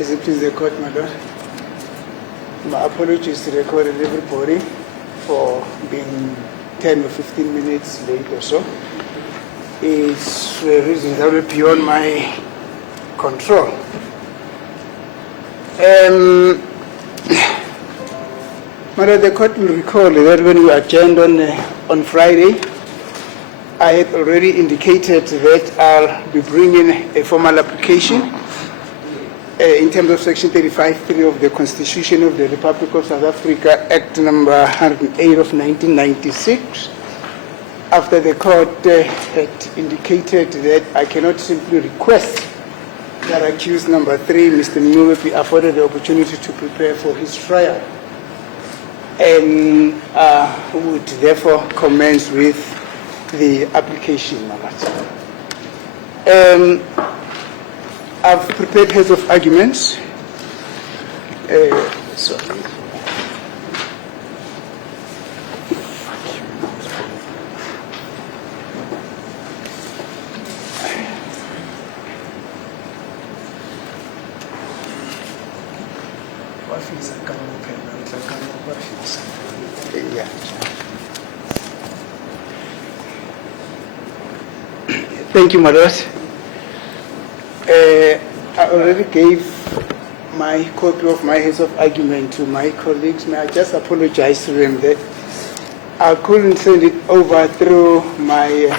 Is it please the court, my lord? My apologies to the court and everybody for being 10 or 15 minutes late or so. It's reasons that were beyond my control. My lord, the court will recall that when we adjourned on Friday, I had already indicated that I'll be bringing a formal application in terms of Section 35(3) of the Constitution of the Republic of South Africa, Act number 108 of 1996, after the court had indicated that I cannot simply request that accused number 3, Mr. Meyiwa, be afforded the opportunity to prepare for his trial, and would therefore commence with the application. I've prepared heads of arguments. Sorry. Yeah. Thank you, my lord. I already gave my copy of my heads of argument to my colleagues. May I just apologize to them that I couldn't send it over through my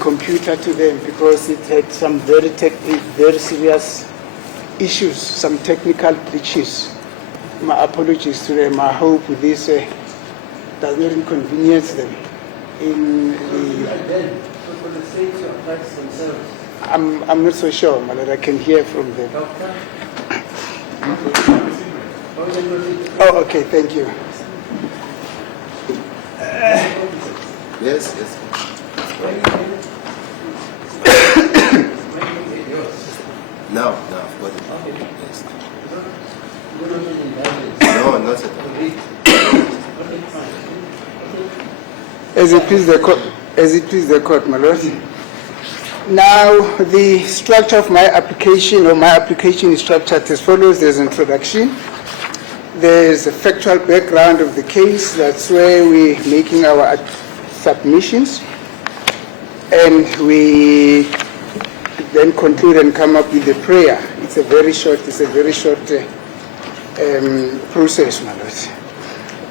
computer to them because it had some very serious issues, some technical glitches. My apologies to them. I hope this does not inconvenience them. I'm not so sure, my lord. I can hear from them. Oh, okay, thank you. Yes. No, I've got it. Yes. No, not at all. As it please the court, my lord. Now, the structure of my application, is structured as follows. There's an introduction. There's a factual background of the case. That's where we're making our submissions. And we then conclude and come up with a prayer. It's a very short process, my lord.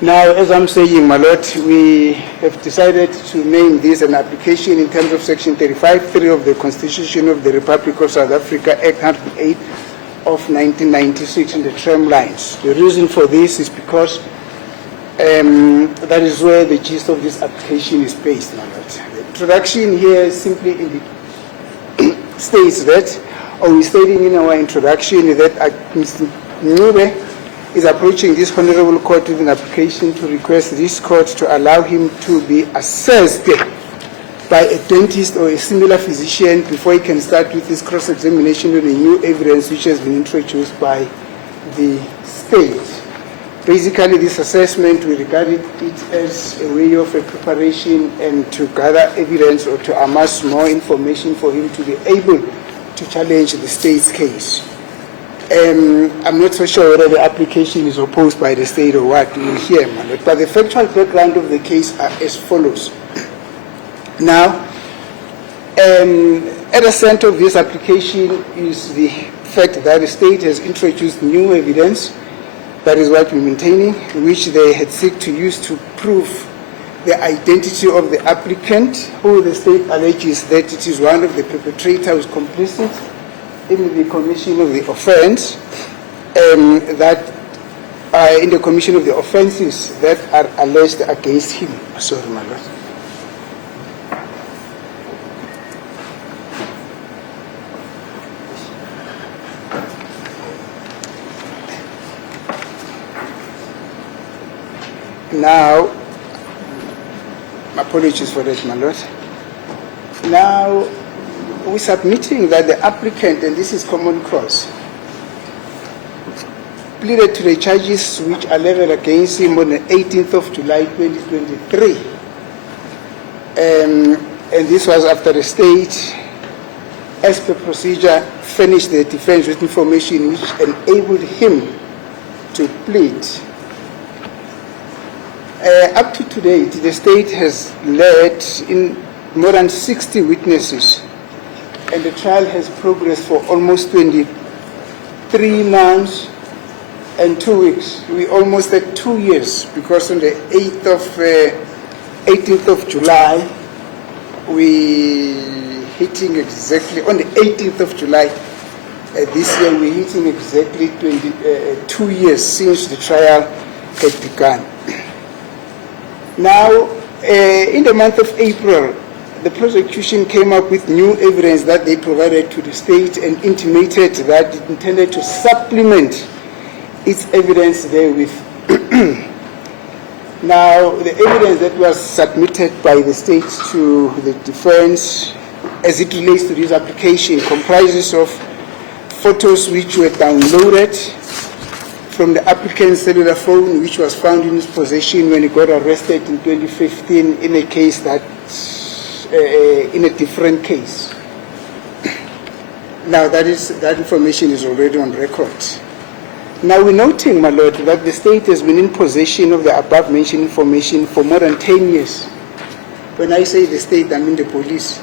Now, as I'm saying, my lord, we have decided to name this an application in terms of Section 35(3) of the Constitution of the Republic of South Africa, Act 108 of 1996 in the term lines. The reason for this is because that is where the gist of this application is based, my lord. The introduction here simply states that, or we're stating in our introduction that Mr. Meyiwa is approaching this honorable court with an application to request this court to allow him to be assessed by a dentist or a similar physician before he can start with his cross-examination on the new evidence which has been introduced by the state. Basically, this assessment, we regard it as a way of a preparation and to gather evidence or to amass more information for him to be able to challenge the state's case. I'm not so sure whether the application is opposed by the state or what. We will hear, but the factual background of the case are as follows. Now, at the center of this application is the fact that the state has introduced new evidence, that is what we're maintaining, which they had sought to use to prove the identity of the applicant, who the state alleges that it is one of the perpetrators complicit in the commission of the offense, that in the commission of the offenses that are alleged against him. Sorry, my lord. Now, apologies for that, my lord. Now, we're submitting that the applicant, and this is common cause, pleaded to the charges which are leveled against him on the 18th of July 2023. And this was after the state as per procedure, furnished the defense with information which enabled him to plead. Up to today, the state has led in more than 60 witnesses, and the trial has progressed for almost 23 months and 2 weeks. We almost at 2 years, because on the 18th of July, we hitting exactly, on the 18th of July this year, we're hitting exactly 2 years since the trial had begun. Now, in the month of April, the prosecution came up with new evidence that they provided to the state and intimated that it intended to supplement its evidence therewith. Now, the evidence that was submitted by the state to the defense as it relates to this application comprises of photos which were downloaded from the applicant's cellular phone, which was found in his possession when he got arrested in 2015 in a case that, in a different case. Now, that information is already on record. Now, we're noting, my lord, that the state has been in possession of the above-mentioned information for more than 10 years. When I say the state, I mean the police.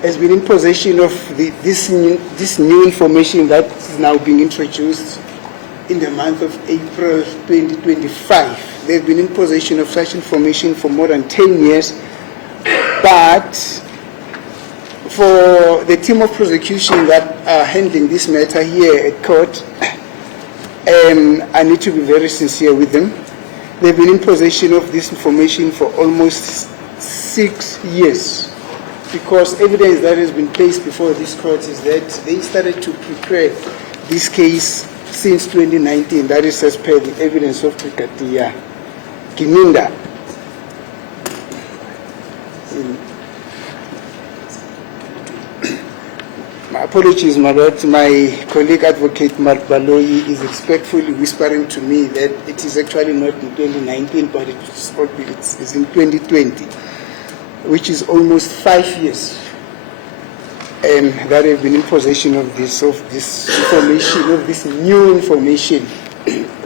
Has been in possession of this new information that is now being introduced in the month of April 2025. They've been in possession of such information for more than 10 years, but for the team of prosecution that are handling this matter here at court, I need to be very sincere with them. They've been in possession of this information for almost 6 years, because evidence that has been placed before this court is that they started to prepare this case since 2019. That is as per the evidence of Brigadier Gininda. My apologies, my lord. My colleague advocate Mark Baloyi is respectfully whispering to me that it is actually not in 2019, but it's in 2020, which is almost 5 years, and that have been in possession of this information, of this new information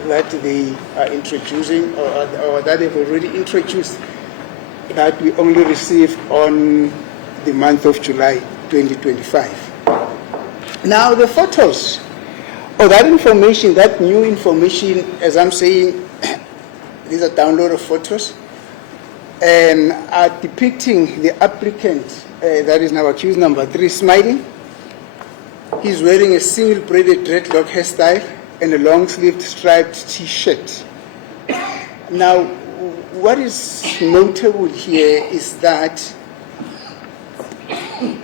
that they are introducing, or that they've already introduced, that we only received on the month of July 2025. Now, the photos, or that information, that new information, as I'm saying, these are downloaded photos, are depicting the applicant, that is now accused number 3, smiling. He's wearing a single braided dreadlock hairstyle and a long-sleeved striped T-shirt. Now, what is notable here is that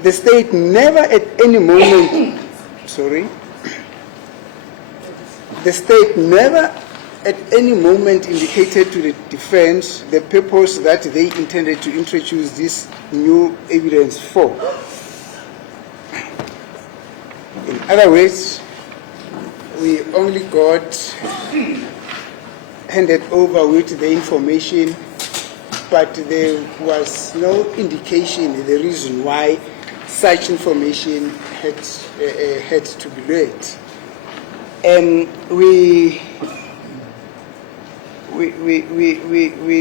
the state never at any moment, the state never at any moment indicated to the defense the purpose that they intended to introduce this new evidence for. In other words, we only got handed over with the information, but there was no indication the reason why such information had to be read. And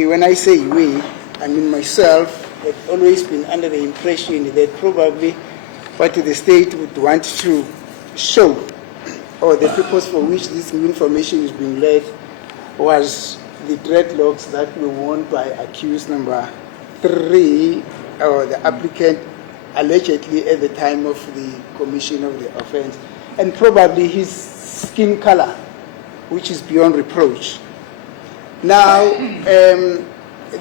when I say we, I mean myself, have always been under the impression that probably what the state would want to show, or the purpose for which this new information is being read, was the dreadlocks that were worn by accused number 3, or the applicant, allegedly at the time of the commission of the offense, and probably his skin color, which is beyond reproach. Now,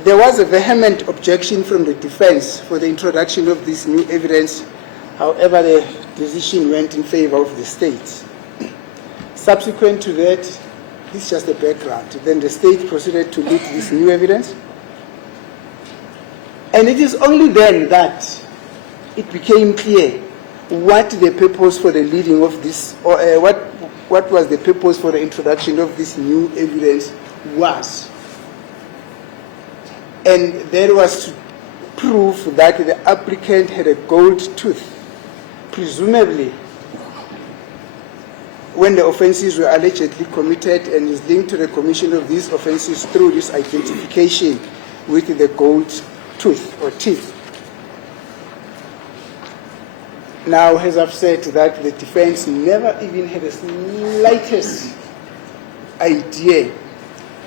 there was a vehement objection from the defense for the introduction of this new evidence. However, the decision went in favor of the state. Subsequent to that, this is just the background. Then the state proceeded to lead this new evidence. And it is only then that it became clear what the purpose for the leading of this, or what was the purpose for the introduction of this new evidence was. And that was to prove that the applicant had a gold tooth presumably, when the offences were allegedly committed and is linked to the commission of these offences through this identification with the gold tooth or teeth. Now, as I've said, that the defense never even had the slightest idea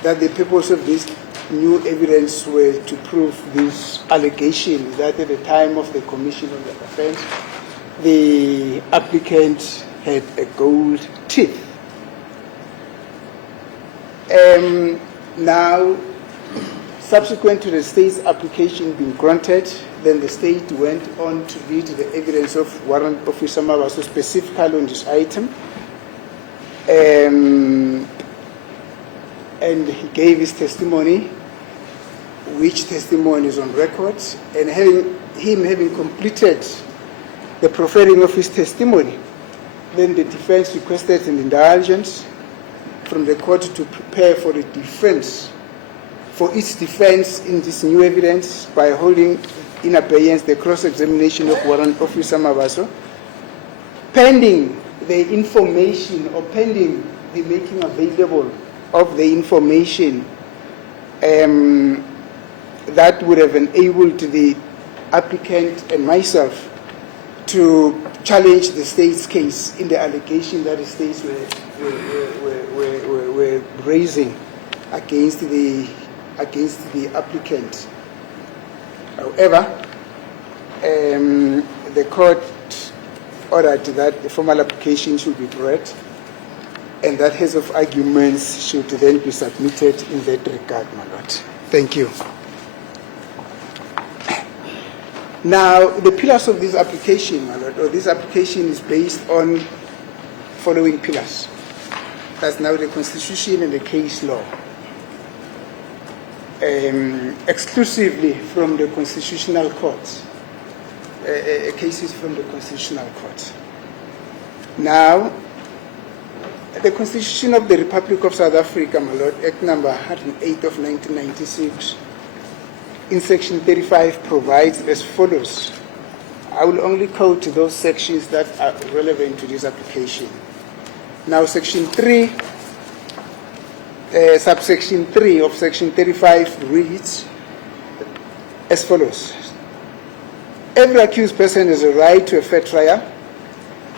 that the purpose of this new evidence were to prove this allegation that at the time of the commission of the offense, the applicant had a gold teeth. Now, subsequent to the state's application being granted, then the state went on to read the evidence of Warrant Officer Mabaso specifically on this item. And he gave his testimony, which testimony is on record, and having completed the proffering of his testimony, then the defense requested an indulgence from the court to prepare for the defense, for its defense in this new evidence by holding in abeyance the cross-examination of Warrant Officer Mabaso, pending the information or pending the making available of the information that would have enabled the applicant and myself to challenge the state's case in the allegation that the states were raising against the applicant. However, the court ordered that the formal application should be read and that heads of arguments should then be submitted in that regard, my lord. Thank you. Now, the pillars of this application, my lord, or this application is based on following pillars. That's now the Constitution and the case law. Exclusively from the Constitutional Court, cases from the Constitutional Court. Now, the Constitution of the Republic of South Africa, my lord, Act number 108 of 1996, in section 35 provides as follows. I will only quote those sections that are relevant to this application. Now, section 3, subsection 3 of section 35 reads as follows. Every accused person has a right to a fair trial,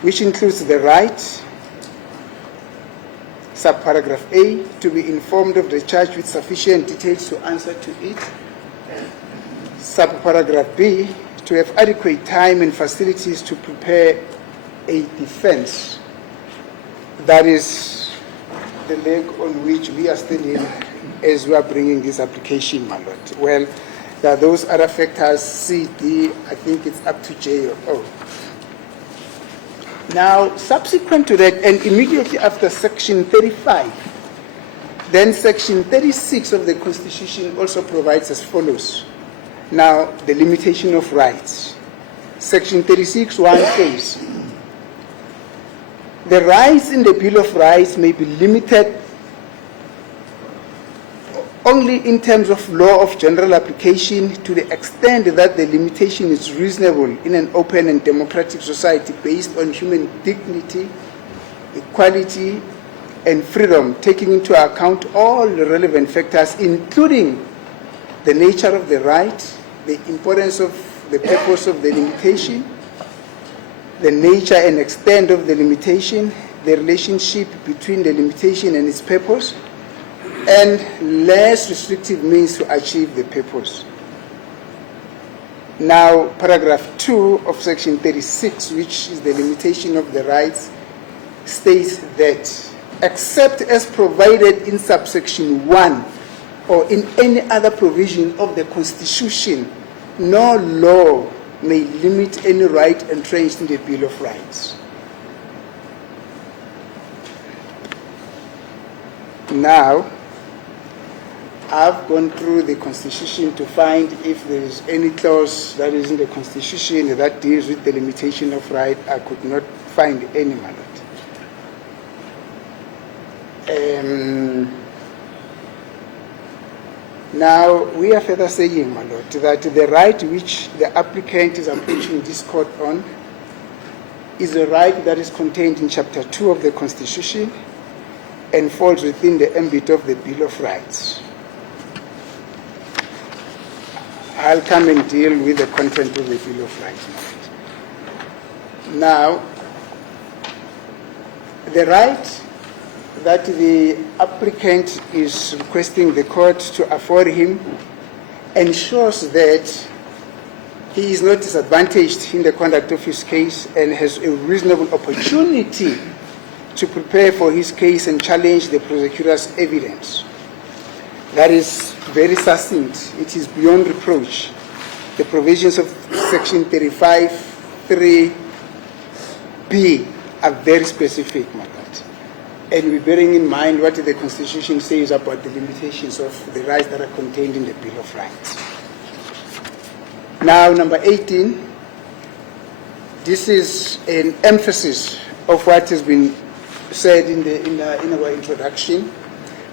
which includes the right, subparagraph A, to be informed of the charge with sufficient details to answer to it. Subparagraph B, to have adequate time and facilities to prepare a defense. That is the leg on which we are standing as we are bringing this application, my lord. Well, there are those other factors, C, D, I think it's up to J or O. Now, subsequent to that, and immediately after section 35, then section 36 of the Constitution also provides as follows. Now, the limitation of rights. Section 36(1) says, the rights in the Bill of Rights may be limited only in terms of law of general application to the extent that the limitation is reasonable in an open and democratic society based on human dignity, equality, and freedom, taking into account all the relevant factors, including the nature of the right, the importance of the purpose of the limitation, the nature and extent of the limitation, the relationship between the limitation and its purpose, and less restrictive means to achieve the purpose. Now, paragraph 2 of section 36, which is the limitation of the rights, states that, except as provided in subsection 1 or in any other provision of the Constitution, no law may limit any right entrenched in the Bill of Rights. Now, I've gone through the Constitution to find if there is any clause that is in the Constitution that deals with the limitation of right. I could not find any, my lord. Now, we are further saying, my lord, that the right which the applicant is approaching this court on is a right that is contained in Chapter 2 of the Constitution and falls within the ambit of the Bill of Rights. I'll come and deal with the content of the Bill of Rights. Now, the right that the applicant is requesting the court to afford him ensures that he is not disadvantaged in the conduct of his case and has a reasonable opportunity to prepare for his case and challenge the prosecutor's evidence. That is very succinct. It is beyond reproach. The provisions of Section 35(3)(b) are very specific, my lord. And we're bearing in mind what the Constitution says about the limitations of the rights that are contained in the Bill of Rights. Now, number 18, this is an emphasis of what has been said in our introduction,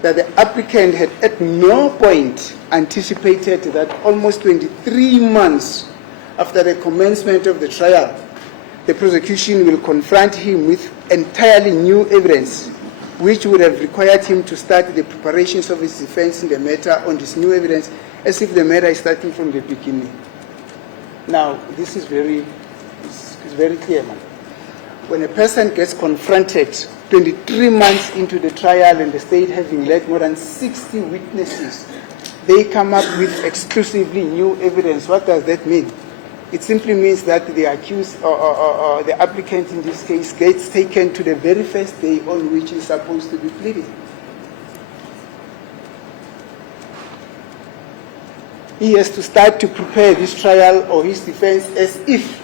that the applicant had at no point anticipated that almost 23 months after the commencement of the trial, the prosecution will confront him with entirely new evidence, which would have required him to start the preparations of his defense in the matter on this new evidence as if the matter is starting from the beginning. Now, this is very clear, man. When a person gets confronted 23 months into the trial and the state having led more than 60 witnesses, they come up with exclusively new evidence. What does that mean? It simply means that the accused or the applicant in this case gets taken to the very first day on which he is supposed to be pleading. He has to start to prepare this trial or his defense as if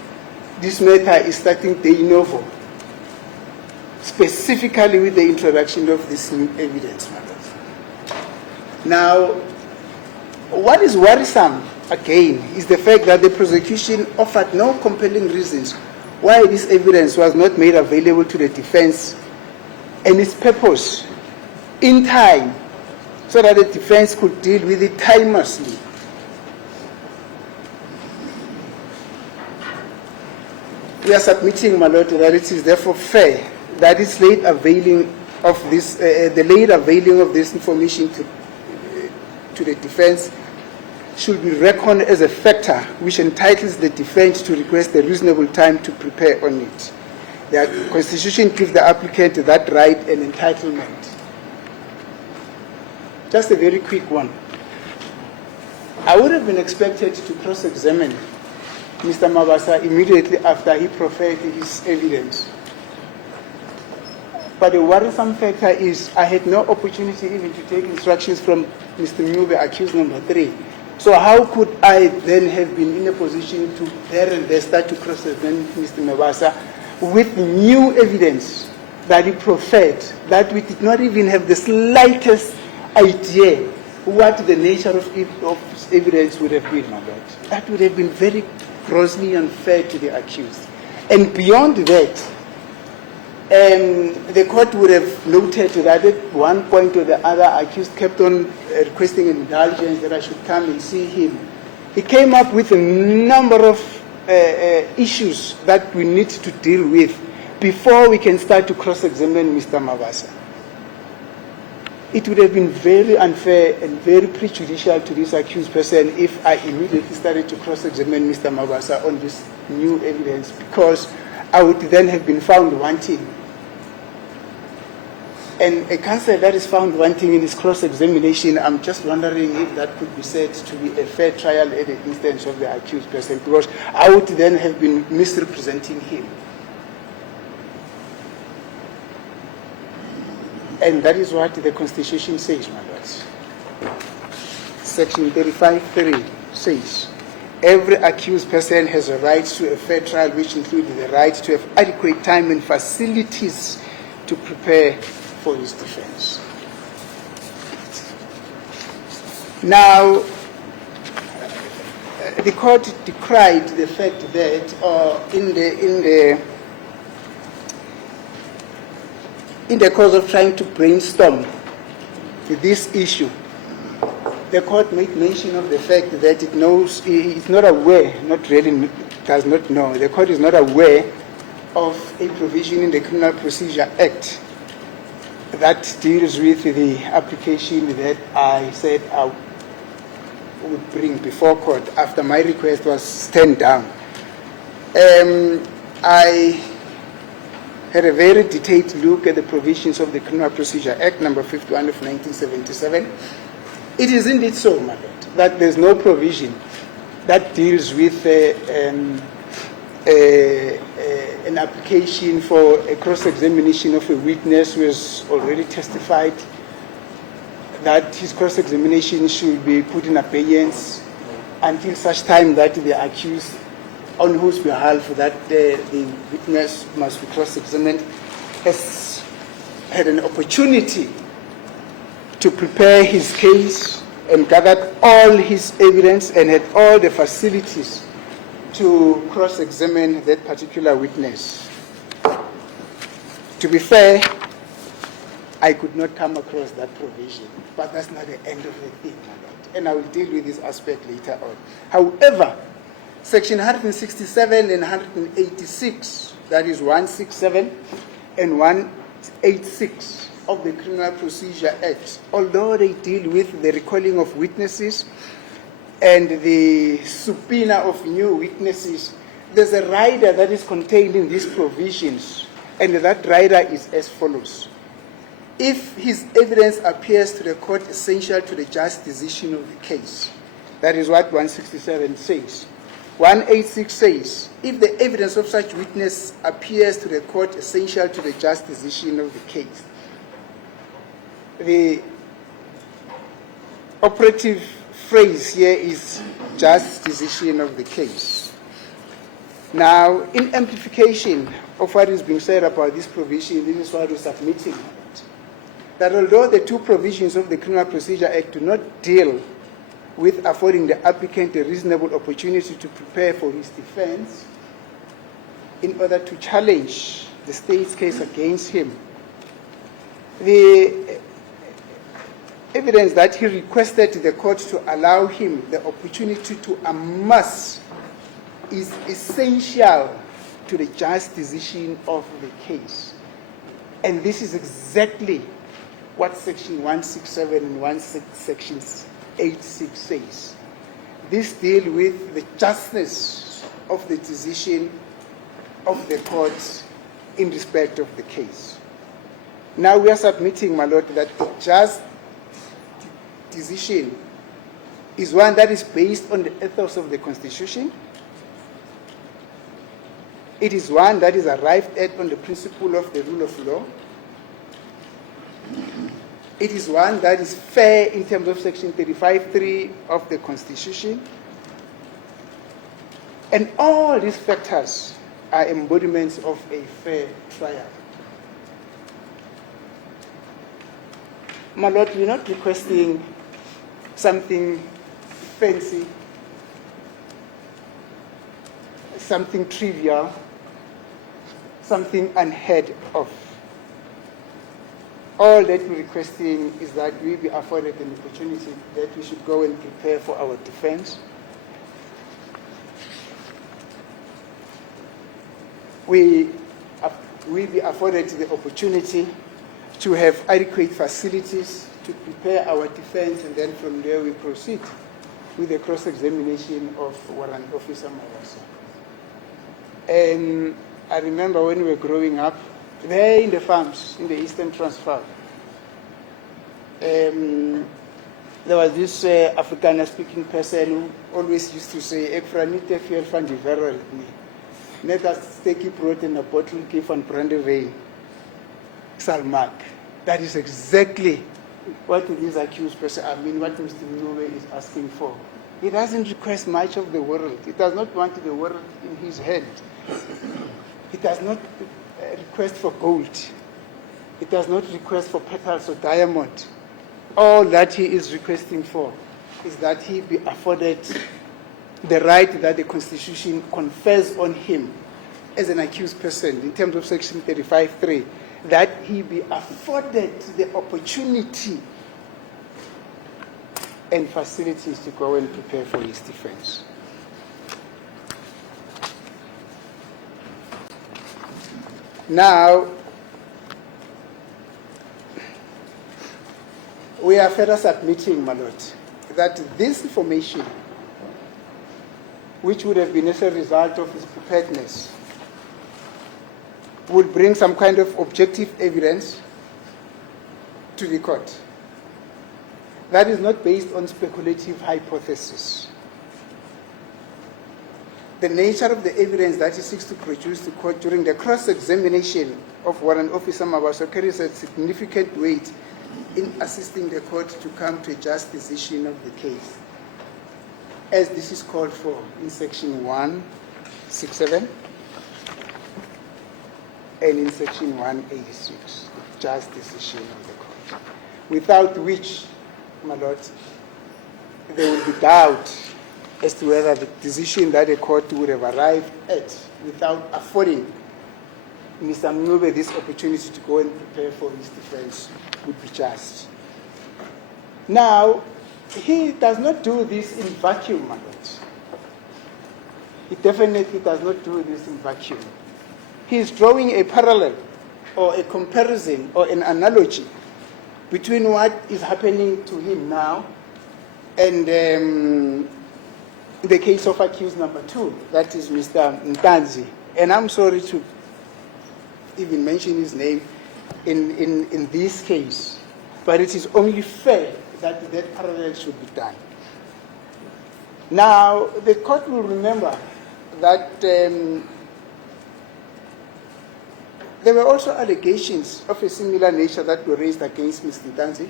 this matter is starting de novo, specifically with the introduction of this new evidence matters. Now, what is worrisome, again, is the fact that the prosecution offered no compelling reasons why this evidence was not made available to the defense and its purpose in time so that the defense could deal with it timelessly. We are submitting, my lord, that it is therefore fair that it's late availing of this, the late availing of this information to the defense should be reckoned as a factor which entitles the defense to request a reasonable time to prepare on it. The Constitution gives the applicant that right and entitlement. Just a very quick one. I would have been expected to cross-examine Mr. Mabasa immediately after he proffered his evidence. But the worrisome factor is I had no opportunity even to take instructions from Mr. Mube, accused number 3. So how could I then have been in a position to there and there start to cross-examine Mr. Mabasa with new evidence that he proffered, that we did not even have the slightest idea what the nature of evidence would have been, my lord? That would have been very grossly unfair to the accused. And beyond that, the court would have noted that at one point or the other, accused kept on requesting an indulgence that I should come and see him. He came up with a number of issues that we need to deal with before we can start to cross-examine Mr. Mabasa. It would have been very unfair and very prejudicial to this accused person if I immediately started to cross-examine Mr. Mabasa on this new evidence, because I would then have been found wanting. And a counsel that is found wanting in his cross-examination, I'm just wondering if that could be said to be a fair trial at the instance of the accused person, because I would then have been misrepresenting him. And that is what the Constitution says, my lords. Section 35(3) says, every accused person has a right to a fair trial, which includes the right to have adequate time and facilities to prepare for his defense. Now, the court decried the fact that in the course of trying to brainstorm this issue, the court made mention of the fact that it knows, it's not aware, not really, does not know, the court is not aware of a provision in the Criminal Procedure Act that deals with the application that I said I would bring before court after my request was turned down. I had a very detailed look at the provisions of the Criminal Procedure Act number 51 of 1977. It is indeed so, my lord, that there's no provision that deals with an application for a cross-examination of a witness who has already testified, that his cross-examination should be put in abeyance until such time that the accused, on whose behalf that the witness must be cross-examined, has had an opportunity to prepare his case and gathered all his evidence and had all the facilities to cross-examine that particular witness. To be fair, I could not come across that provision, but that's not the end of the thing, my lord, and I will deal with this aspect later on. However, Section 167 and 186, that is 167 and 186 of the Criminal Procedure Act, although they deal with the recalling of witnesses and the subpoena of new witnesses, there's a rider that is contained in these provisions, and that rider is as follows. If his evidence appears to the court essential to the just decision of the case, that is what 167 says. 186 says, if the evidence of such witness appears to the court essential to the just decision of the case. The operative phrase here is just decision of the case. Now, in amplification of what is being said about this provision, this is what we're submitting. That although the two provisions of the Criminal Procedure Act do not deal with affording the applicant a reasonable opportunity to prepare for his defense in order to challenge the state's case against him, the evidence that he requested the court to allow him the opportunity to amass is essential to the just decision of the case. And this is exactly what Section 167 and Section 86 says. This deals with the justness of the decision of the court in respect of the case. Now we are submitting, my lord, that the just decision is one that is based on the ethos of the Constitution. It is one that is arrived at on the principle of the rule of law. It is one that is fair in terms of Section 35(3) of the Constitution. And all these factors are embodiments of a fair trial. My lord, we're not requesting something fancy, something trivial, something unheard of. All that we're requesting is that we be afforded an opportunity that we should go and prepare for our defense. We be afforded the opportunity to have adequate facilities to prepare our defense, and then from there we proceed with the cross-examination of Warrant Officer Mawasa. And I remember when we were growing up, there in the farms, in the Eastern Transvaal, there was this Afrikaner-speaking person who always used to say, "Ek vra nie te veel van die wêreld nie. Net as steekie brood in a bottle give on brandewyn sal maak." That is exactly what this accused person, what Mr. Minowe is asking for. He doesn't request much of the world. He does not want the world in his hand. He does not request for gold. He does not request for petals or diamond. All that he is requesting for is that he be afforded the right that the Constitution confers on him as an accused person in terms of Section 35(3), that he be afforded the opportunity and facilities to go and prepare for his defense. Now, we are further submitting, my lord, that this information, which would have been as a result of his preparedness, would bring some kind of objective evidence to the court. That is not based on speculative hypothesis. The nature of the evidence that he seeks to produce to court during the cross-examination of Warrant Officer Mabaso carries a significant weight in assisting the court to come to a just decision of the case, as this is called for in Section 167 and in Section 186, the just decision of the court, without which, my lord, there will be doubt as to whether the decision that the court would have arrived at without affording Mr. Mncube this opportunity to go and prepare for his defense would be just. Now, he does not do this in vacuum, my lord. He definitely does not do this in vacuum. He is drawing a parallel or a comparison or an analogy between what is happening to him now and the case of accused number 2, that is Mr. Ntanzi. And I'm sorry to even mention his name in this case, but it is only fair that that parallel should be done. Now, the court will remember that there were also allegations of a similar nature that were raised against Mr. Ntanzi,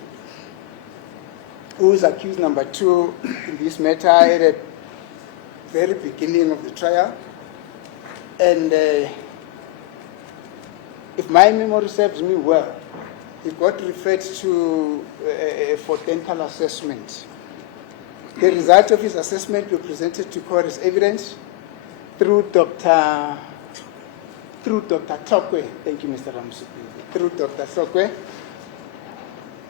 who is accused number 2 in this matter at the very beginning of the trial. And if my memory serves me well, he got referred to for dental assessment. The result of his assessment were presented to court as evidence through Dr. Tokwe. Thank you, Mr. Ramsupi. Through Dr. Tokwe.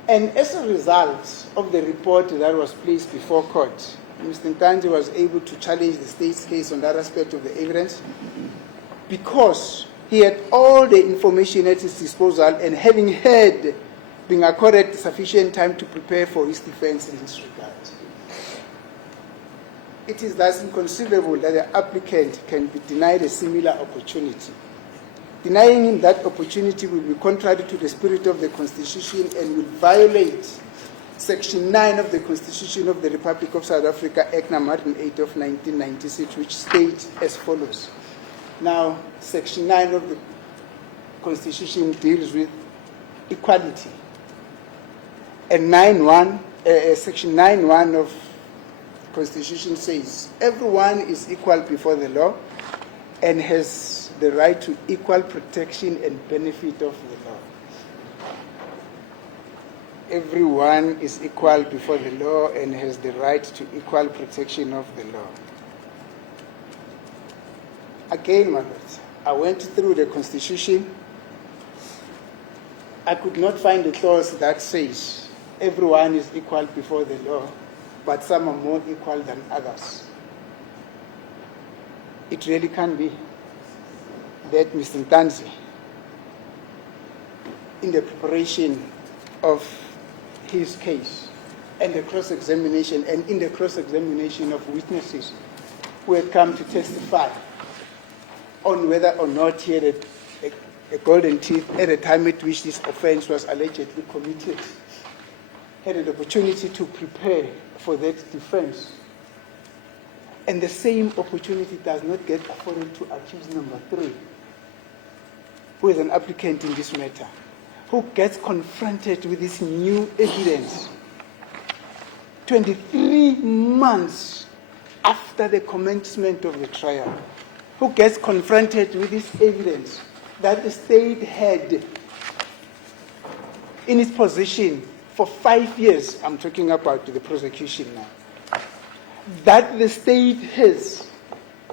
And as a result of the report that was placed before court, Mr. Ntanzi was able to challenge the state's case on that aspect of the evidence because he had all the information at his disposal and having had been accorded sufficient time to prepare for his defense in this regard. It is thus inconceivable that the applicant can be denied a similar opportunity. Denying him that opportunity will be contrary to the spirit of the Constitution and will violate Section 9 of the Constitution of the Republic of South Africa, Act No. 108 of 1996, which states as follows. Now, Section 9 of the Constitution deals with equality. And Section 9.1 of the Constitution says, everyone is equal before the law and has the right to equal protection and benefit of the law. Everyone is equal before the law and has the right to equal protection of the law. Again, my lords, I went through the Constitution. I could not find a clause that says everyone is equal before the law, but some are more equal than others. It really can be that Mr. Ntanzi, in the preparation of his case and the cross-examination and in the cross-examination of witnesses who had come to testify on whether or not he had a golden teeth at the time at which this offense was allegedly committed, had an opportunity to prepare for that defense. And the same opportunity does not get afforded to accused number 3, who is an applicant in this matter, who gets confronted with this new evidence 23 months after the commencement of the trial, who gets confronted with this evidence that the state had in its possession for 5 years. I'm talking about the prosecution now. That the state has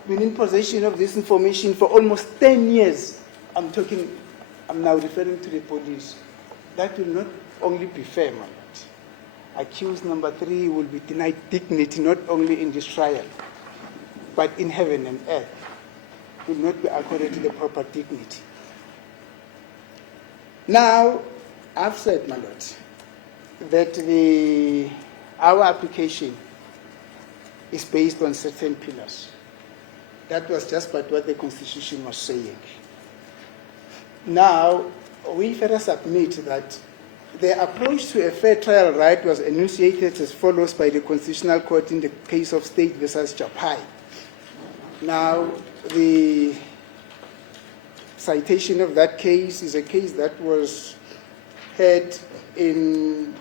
been in possession of this information for almost 10 years. I'm now referring to the police. That will not only be fair, my lord. Accused number 3 will be denied dignity not only in this trial, but in heaven and earth. Will not be accorded to the proper dignity. Now, I've said, my lord, that our application is based on certain pillars. That was just what the Constitution was saying. Now, we further submit that the approach to a fair trial right was enunciated as follows by the Constitutional Court in the case of State versus Japai. Now, the citation of that case is a case that was heard in,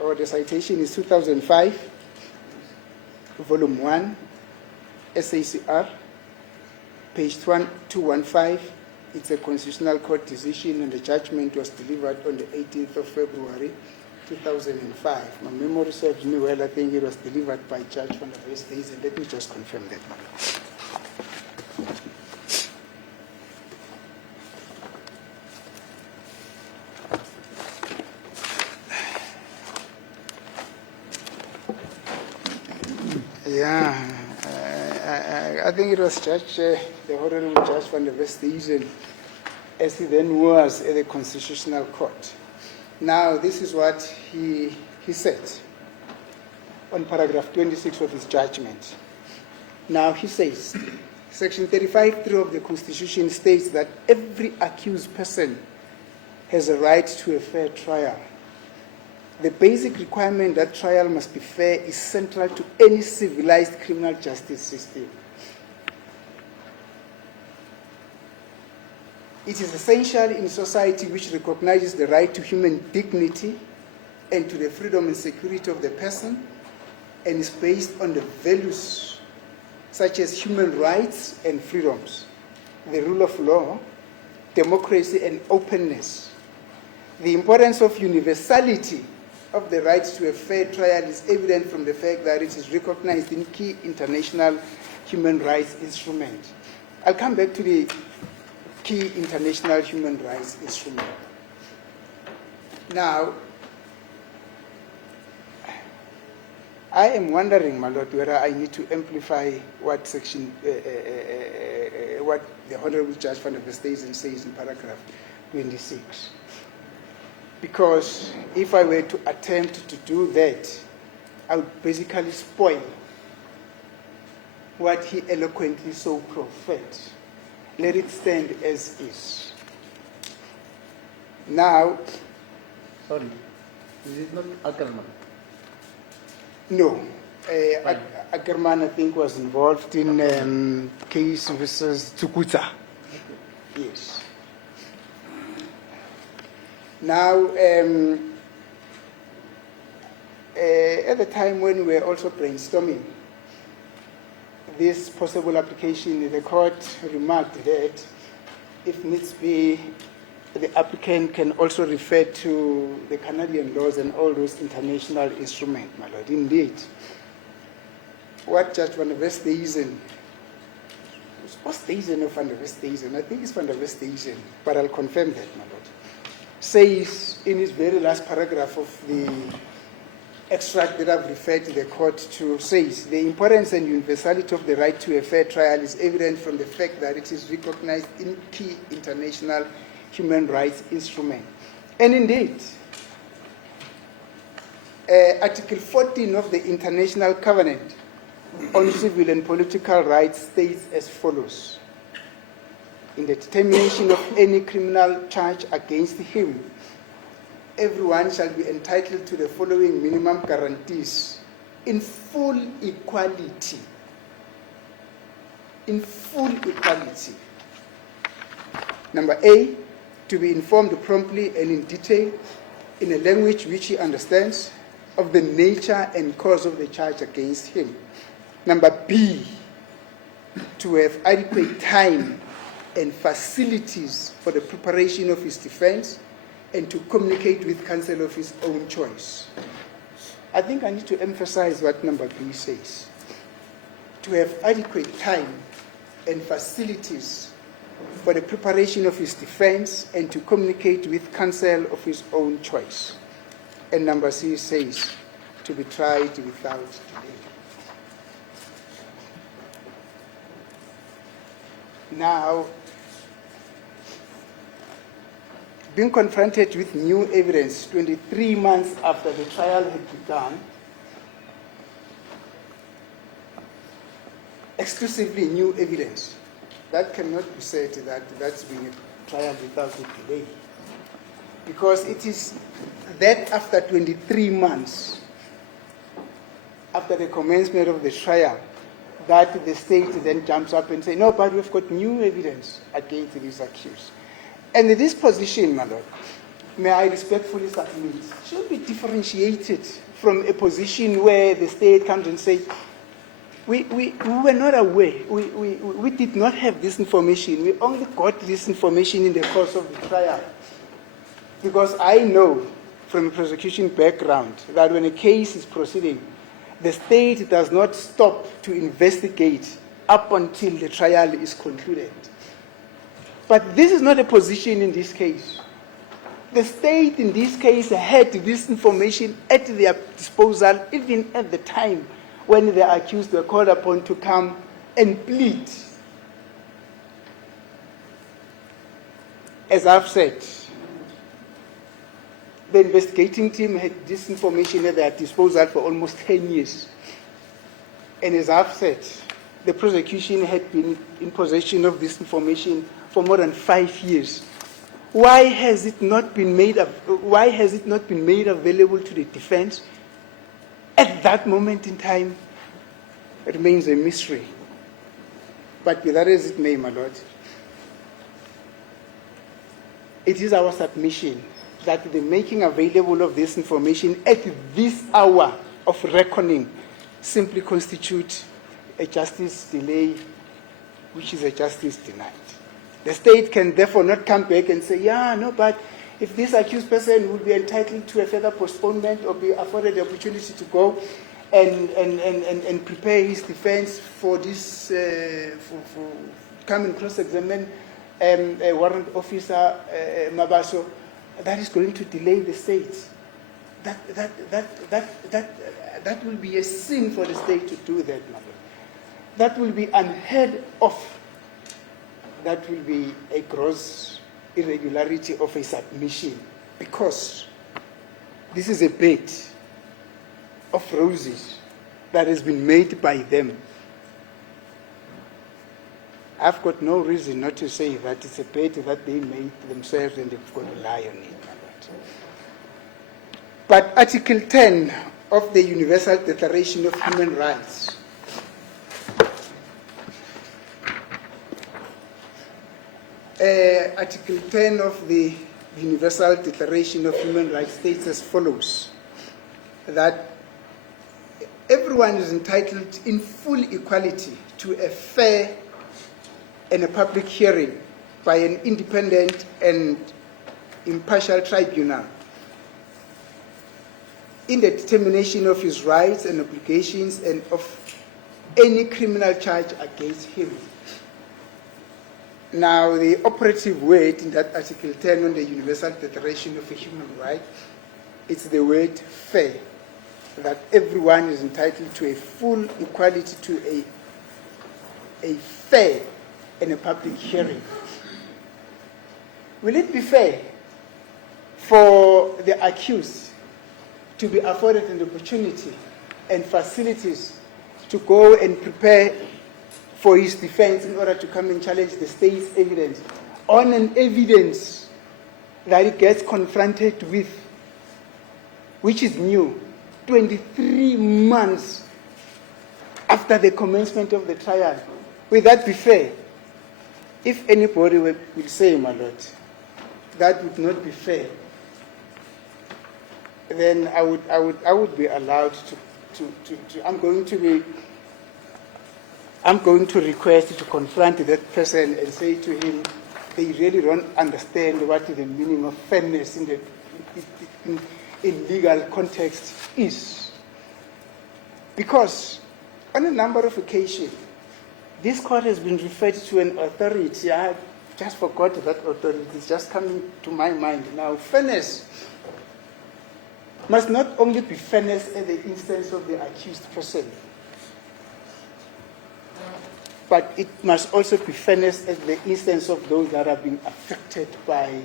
or the citation is 2005, volume 1, SACR, page 215. It's a Constitutional Court decision, and the judgment was delivered on the 18th of February 2005. My memory serves me well. I think it was delivered by Judge Van der Westhuizen, and let me just confirm that. Yeah, I think it was the Honorable Judge Van der Westhuizen, as he then was at the Constitutional Court. Now, this is what he said on paragraph 26 of his judgment. Now, he says, Section 35(3) of the Constitution states that every accused person has a right to a fair trial. The basic requirement that trial must be fair is central to any civilized criminal justice system. It is essential in a society which recognizes the right to human dignity and to the freedom and security of the person, and is based on the values such as human rights and freedoms, the rule of law, democracy, and openness. The importance of universality of the right to a fair trial is evident from the fact that it is recognized in key international human rights instruments. I'll come back to the key international human rights instrument. Now, I am wondering, my lord, whether I need to amplify what what the Honorable Judge Van der Westhuizen says in paragraph 26. Because if I were to attempt to do that, I would basically spoil what he eloquently so proffered. Let it stand as is. Now, sorry, is it not Ackerman? No. Ackerman, I think, was involved in case versus Tukuta. Yes. Now, at the time when we were also brainstorming this possible application, the court remarked that if needs be, the applicant can also refer to the Canadian laws and all those international instruments, my lord. Indeed, what Judge Van der Westhuizen, Westhuizen or Van der Westhuizen, I think it's Van der Westhuizen, but I'll confirm that, my lord, says in his very last paragraph of the extract that I've referred to the court to, says the importance and universality of the right to a fair trial is evident from the fact that it is recognized in key international human rights instruments. And indeed, Article 14 of the International Covenant on Civil and Political Rights states as follows: in the determination of any criminal charge against him, everyone shall be entitled to the following minimum guarantees in full equality. In full equality. Number A, to be informed promptly and in detail, in a language which he understands, of the nature and cause of the charge against him. Number B, to have adequate time and facilities for the preparation of his defense, and to communicate with counsel of his own choice. I think I need to emphasize what number B says. To have adequate time and facilities for the preparation of his defense, and to communicate with counsel of his own choice. And number C says, to be tried without delay. Now, being confronted with new evidence 23 months after the trial had begun, exclusively new evidence, that cannot be said that that's been a trial without a delay. Because it is that after 23 months, after the commencement of the trial, that the state then jumps up and says, no, but we've got new evidence against these accused. And this position, my lord, may I respectfully submit, should be differentiated from a position where the state comes and says, we were not aware, we did not have this information, we only got this information in the course of the trial. Because I know from a prosecution background that when a case is proceeding, the state does not stop to investigate up until the trial is concluded. But this is not a position in this case. The state in this case had this information at their disposal even at the time when the accused were called upon to come and plead. As I've said, the investigating team had this information at their disposal for almost 10 years. And as I've said, the prosecution had been in possession of this information for more than 5 years. Why has it not been made available to the defense at that moment in time? It remains a mystery. But be that as it may, my lord, it is our submission that the making available of this information at this hour of reckoning simply constitutes a justice delay, which is a justice denied. The state can therefore not come back and say, yeah, no, but if this accused person would be entitled to a further postponement or be afforded the opportunity to go and prepare his defense for this, for come and cross-examine a warrant officer, Mabaso, that is going to delay the state. That will be a sin for the state to do that, Madam. That will be unheard of. That will be a gross irregularity of a submission, because this is a bed of roses that has been made by them. I've got no reason not to say that it's a bed that they made themselves and they've got to lie on it. But Article 10 of the Universal Declaration of Human Rights Article 10 of the Universal Declaration of Human Rights states as follows, that everyone is entitled in full equality to a fair and a public hearing by an independent and impartial tribunal in the determination of his rights and obligations and of any criminal charge against him. Now, the operative word in that Article 10 on the Universal Declaration of Human Rights, it's the word fair, that everyone is entitled to a full equality to a fair and a public hearing. Will it be fair for the accused to be afforded an opportunity and facilities to go and prepare for his defense in order to come and challenge the state's evidence on an evidence that he gets confronted with, which is new, 23 months after the commencement of the trial? Will that be fair? If anybody will say, my lord, that would not be fair, then I would be allowed to I'm going to request to confront that person and say to him, they really don't understand what the meaning of fairness in legal context is. Because on a number of occasions, this court has been referred to an authority. I just forgot that authority. It's just coming to my mind now. Fairness must not only be fairness at the instance of the accused person, but it must also be fairness at the instance of those that are being affected by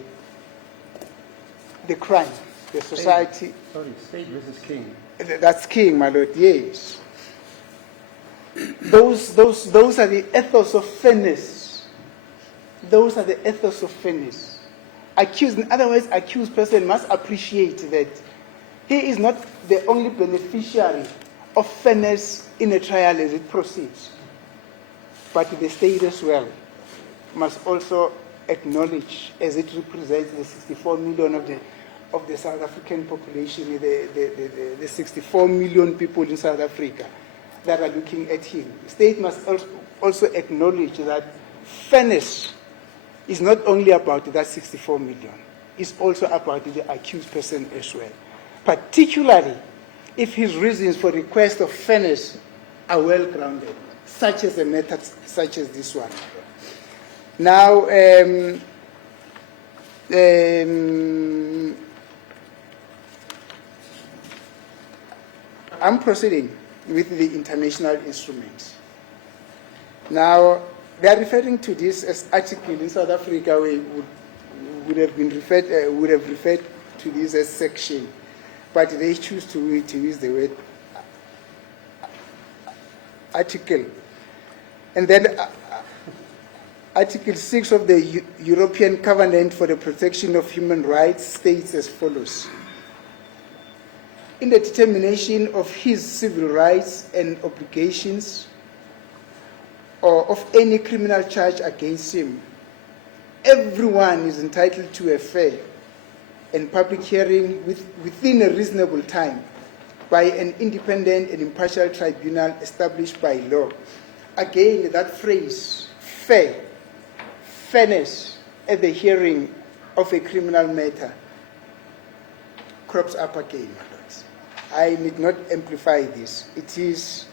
the crime, the society. Sorry, state versus king. That's king, my lord, yes. Those are the ethos of fairness. Those are the ethos of fairness. Accused, in other words, accused person must appreciate that he is not the only beneficiary of fairness in a trial as it proceeds, but the state as well must also acknowledge, as it represents the 64 million of the South African population, the 64 million people in South Africa that are looking at him. The state must also acknowledge that fairness is not only about that 64 million, it's also about the accused person as well. Particularly if his reasons for request of fairness are well grounded, such as a method such as this one. Now, I'm proceeding with the international instruments. Now, they are referring to this as article in South Africa. We would have referred to this as section, but they choose to use the word article. And then Article 6 of the European Covenant for the Protection of Human Rights states as follows: in the determination of his civil rights and obligations, or of any criminal charge against him, everyone is entitled to a fair and public hearing within a reasonable time by an independent and impartial tribunal established by law. Again, that phrase, fairness at the hearing of a criminal matter, crops up again, my lords. I need not amplify this. It is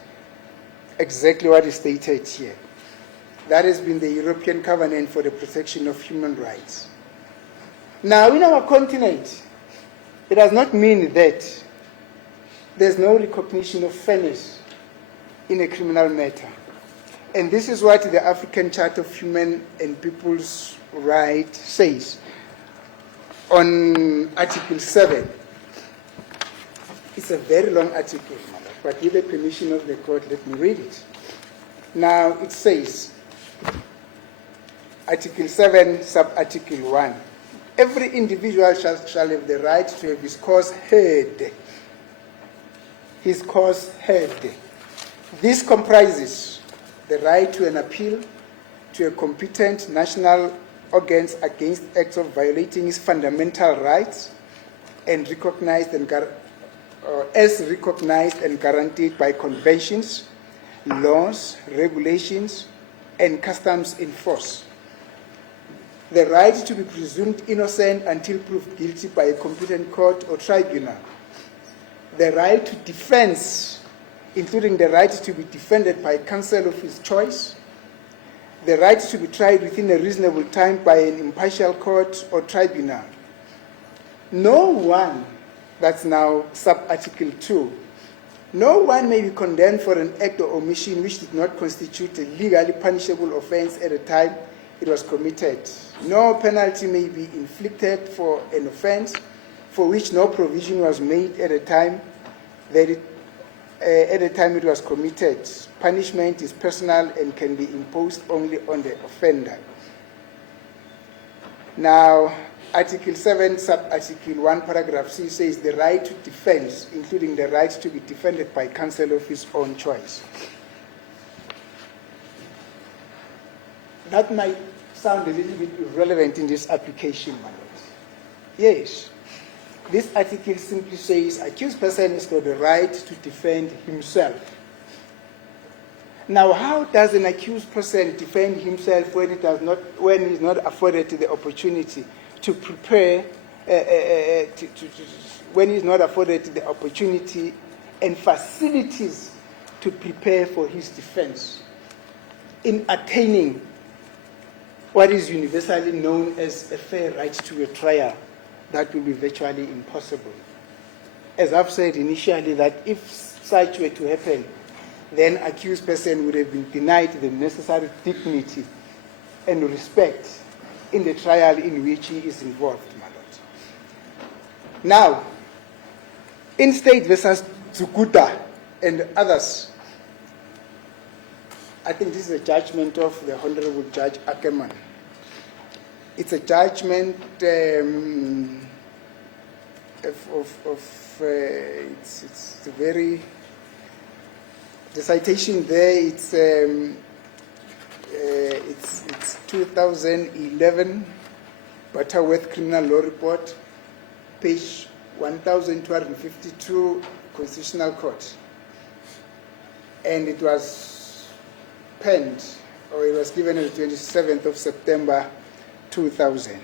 exactly what is stated here. That has been the European Covenant for the Protection of Human Rights. Now, in our continent, it does not mean that there's no recognition of fairness in a criminal matter. And this is what the African Charter of Human and People's Rights says on Article 7. It's a very long article, but with the permission of the court, let me read it. Now, it says, Article 7, sub-article 1, every individual shall have the right to have his cause heard. His cause heard. This comprises the right to an appeal to a competent national organs against acts of violating his fundamental rights and recognized and as recognized and guaranteed by conventions, laws, regulations, and customs in force. The right to be presumed innocent until proved guilty by a competent court or tribunal. The right to defense, including the right to be defended by counsel of his choice. The right to be tried within a reasonable time by an impartial court or tribunal. No one, that's now sub-article 2, no one may be condemned for an act or omission which did not constitute a legally punishable offense at the time it was committed. No penalty may be inflicted for an offense for which no provision was made at the time that it was committed. Punishment is personal and can be imposed only on the offender. Now, Article 7, sub-article 1, paragraph C says the right to defense, including the right to be defended by counsel of his own choice. That might sound a little bit irrelevant in this application, my lords. Yes. This article simply says accused person has got the right to defend himself. Now, how does an accused person defend himself when he's not afforded the opportunity to prepare, when he's not afforded the opportunity and facilities to prepare for his defense in attaining what is universally known as a fair right to a trial? That will be virtually impossible. As I've said initially, that if such were to happen, then accused person would have been denied the necessary dignity and respect in the trial in which he is involved, my lord. Now, in State versus Zukuta and others, I think this is a judgment of the Honorable Judge Ackerman. It's a judgment it's a very, the citation there, it's 2011 Butterworth Criminal Law Report, page 1252, Constitutional Court. And it was penned, or it was given on the 27th of September 2000.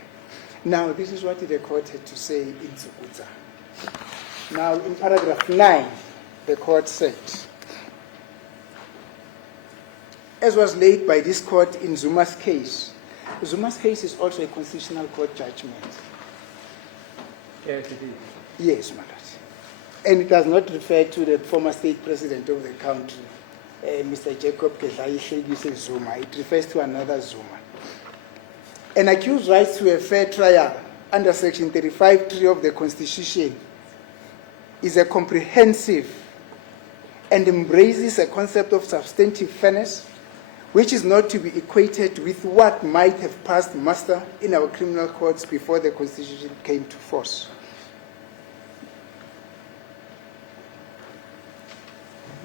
Now, this is what the court had to say in Zukuta. Now, in paragraph 9, the court said, as was laid by this court in Zuma's case is also a constitutional court judgment. Yes, it is. Yes, my lord. And it does not refer to the former state president of the country, Mr. Jacob Kedlayi Zuma. It refers to another Zuma. An accused rights to a fair trial under Section 35(3) of the Constitution is a comprehensive and embraces a concept of substantive fairness, which is not to be equated with what might have passed muster in our criminal courts before the Constitution came to force.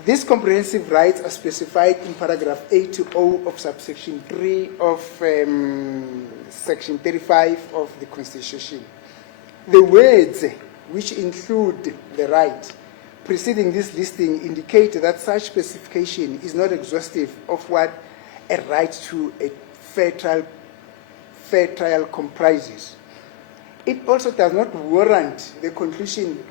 These comprehensive rights are specified in paragraph A to O of subsection 3 of section 35 of the Constitution. The words which include the right preceding this listing indicate that such specification is not exhaustive of what a right to a fair trial comprises. It also does not warrant the conclusion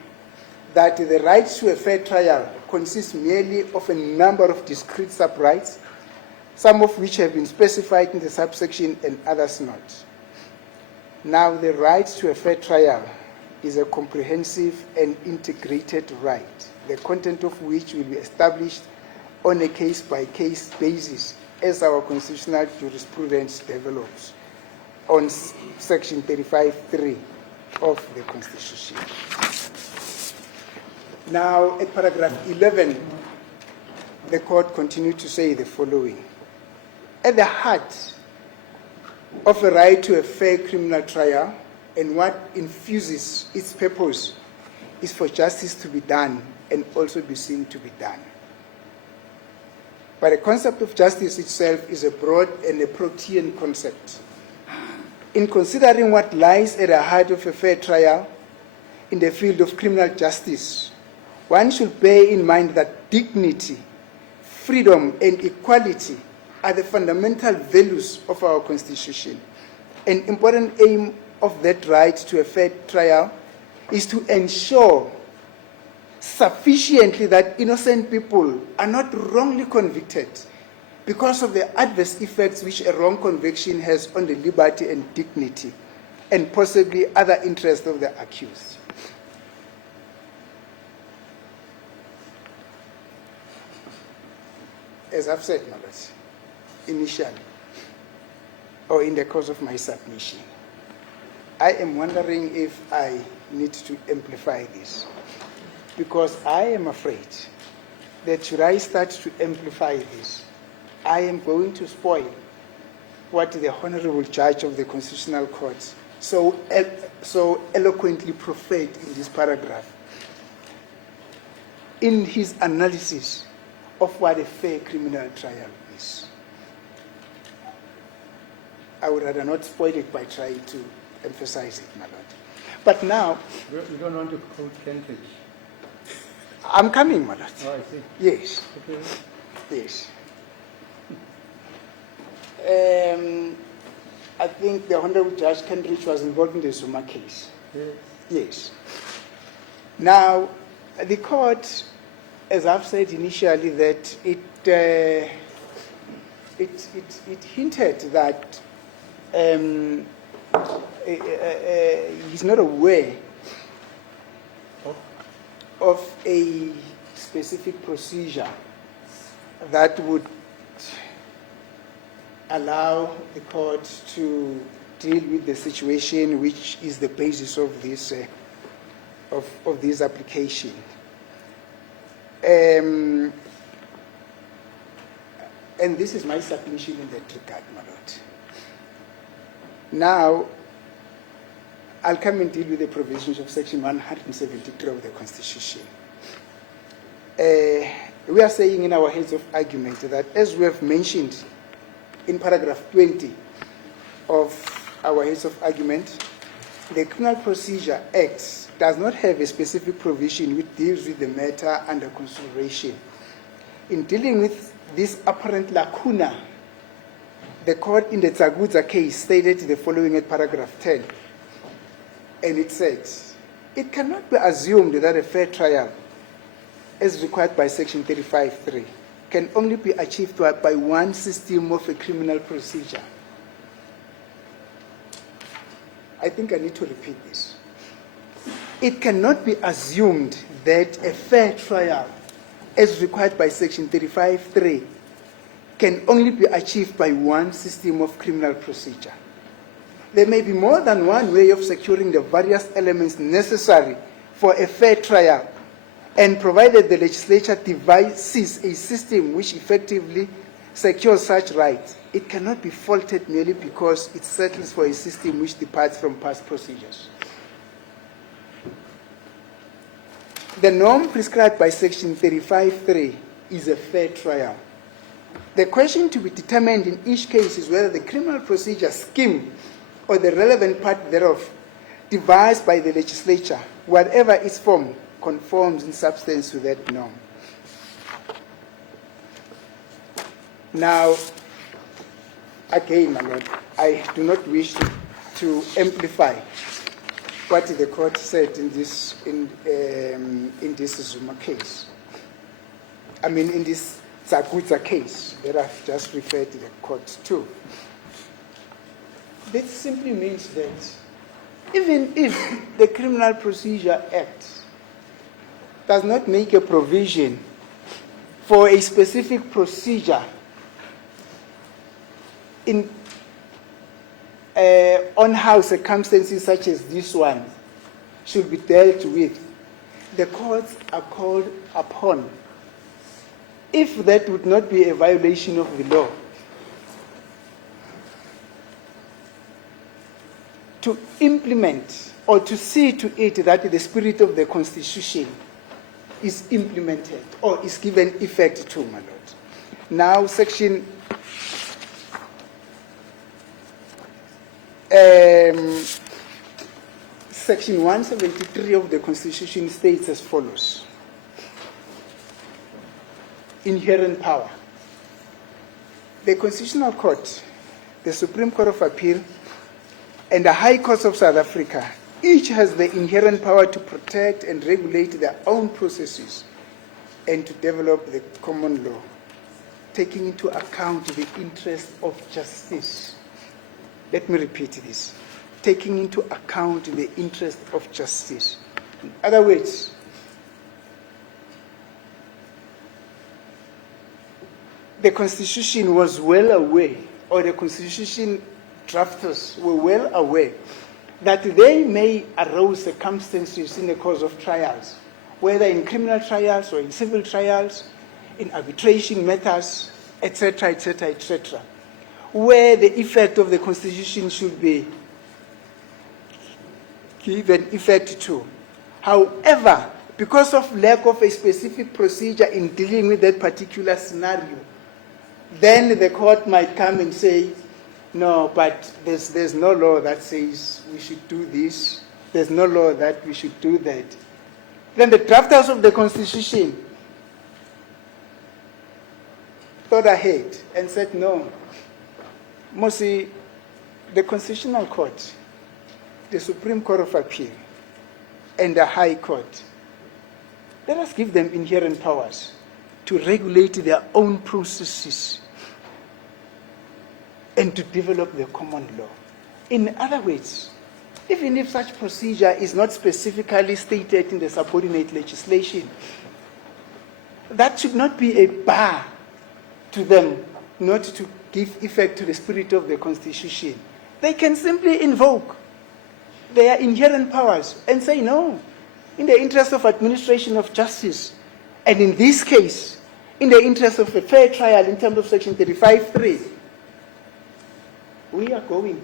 that the right to a fair trial consists merely of a number of discrete sub-rights, some of which have been specified in the subsection and others not. Now, the right to a fair trial is a comprehensive and integrated right, the content of which will be established on a case-by-case basis as our constitutional jurisprudence develops on section 35(3) of the Constitution. Now, at paragraph 11, the court continued to say the following. At the heart of a right to a fair criminal trial and what infuses its purpose is for justice to be done and also be seen to be done. But the concept of justice itself is a broad and a protean concept. In considering what lies at the heart of a fair trial in the field of criminal justice, one should bear in mind that dignity, freedom, and equality are the fundamental values of our Constitution. An important aim of that right to a fair trial is to ensure sufficiently that innocent people are not wrongly convicted because of the adverse effects which a wrong conviction has on the liberty and dignity and possibly other interests of the accused. As I've said, my lords, initially, or in the course of my submission, I am wondering if I need to amplify this, because I am afraid that should I start to amplify this, I am going to spoil what the Honorable Judge of the Constitutional Court so eloquently proffered in this paragraph in his analysis of what a fair criminal trial is. I would rather not spoil it by trying to emphasize it, my lord. But now... You don't want to quote Kentridge? I'm coming, my lord. Oh, I see. Yes. Okay. Yes. I think the Honorable Judge Kentridge was involved in the Zuma case. Yes. Yes. Now, the court, as I've said initially, that it hinted that he's not aware of a specific procedure that would allow the court to deal with the situation which is the basis of this of this application. And this is my submission in that regard, my lord. Now, I'll come and deal with the provisions of Section 173 of the Constitution. We are saying in our heads of argument that, as we have mentioned in paragraph 20 of our heads of argument, the Criminal Procedure Act does not have a specific provision which deals with the matter under consideration. In dealing with this apparent lacuna, the court in the Tsagudza case stated the following at paragraph 10, and it said, it cannot be assumed that a fair trial, as required by Section 35(3), can only be achieved by one system of a criminal procedure. I think I need to repeat this. It cannot be assumed that a fair trial, as required by Section 35(3), can only be achieved by one system of criminal procedure. There may be more than one way of securing the various elements necessary for a fair trial, and provided the legislature devises a system which effectively secures such rights, it cannot be faulted merely because it settles for a system which departs from past procedures. The norm prescribed by Section 35(3) is a fair trial. The question to be determined in each case is whether the criminal procedure scheme or the relevant part thereof, devised by the legislature, whatever its form, conforms in substance to that norm. Now, again, my lord, I do not wish to amplify what the court said in this Zuma case. I mean, in this Tsagudza case that I've just referred to the court to. This simply means that even if the Criminal Procedure Act does not make a provision for a specific procedure in on how circumstances such as this one should be dealt with, the courts are called upon, if that would not be a violation of the law, to implement or to see to it that the spirit of the Constitution is implemented or is given effect to, my lord. Now, Section 173 of the Constitution states as follows: inherent power. The Constitutional Court, the Supreme Court of Appeal, and the High Courts of South Africa each has the inherent power to protect and regulate their own processes and to develop the common law, taking into account the interest of justice. Let me repeat this. Taking into account the interest of justice. In other words, the Constitution was well aware, or the Constitution drafters were well aware, that there may arise circumstances in the course of trials, whether in criminal trials or in civil trials, in arbitration matters, etc., etc., etc., where the effect of the Constitution should be given effect to. However, because of lack of a specific procedure in dealing with that particular scenario, then the court might come and say, no, but there's no law that says we should do this. There's no law that we should do that. Then the drafters of the Constitution thought ahead and said, no. Mostly, the Constitutional Court, the Supreme Court of Appeal, and the High Court, let us give them inherent powers to regulate their own processes and to develop the common law. In other words, even if such procedure is not specifically stated in the subordinate legislation, that should not be a bar to them not to give effect to the spirit of the Constitution. They can simply invoke their inherent powers and say, no, in the interest of administration of justice, and in this case, in the interest of a fair trial in terms of Section 35(3), we are going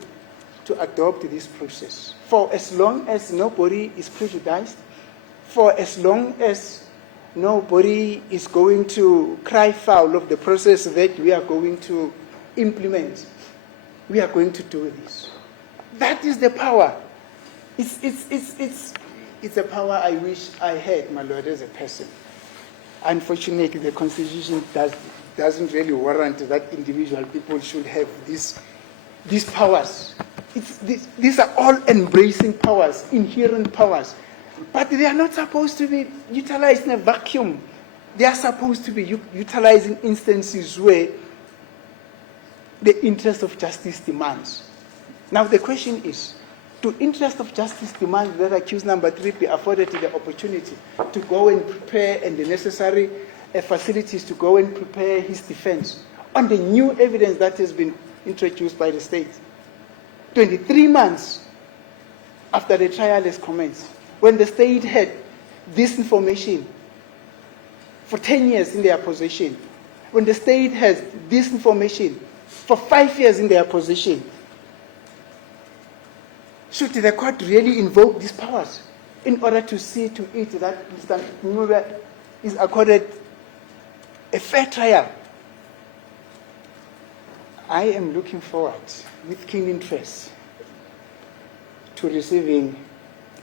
to adopt this process for as long as nobody is prejudiced, for as long as nobody is going to cry foul of the process that we are going to implement. We are going to do this. That is the power. It's a power I wish I had, my Lord, as a person. Unfortunately, the Constitution doesn't really warrant that individual people should have these powers. These are all embracing powers, inherent powers. But they are not supposed to be utilized in a vacuum. They are supposed to be utilized in instances where the interest of justice demands. Now the question is, do interest of justice demand that accused number 3 be afforded the opportunity to go and prepare and the necessary facilities to go and prepare his defense on the new evidence that has been introduced by the state? 23 months after the trial has commenced, when the state had this information for 10 years in their possession, when the state has this information for 5 years in their possession, should the court really invoke these powers in order to see to it that Mr. Meyiwa is accorded a fair trial? I am looking forward with keen interest to receiving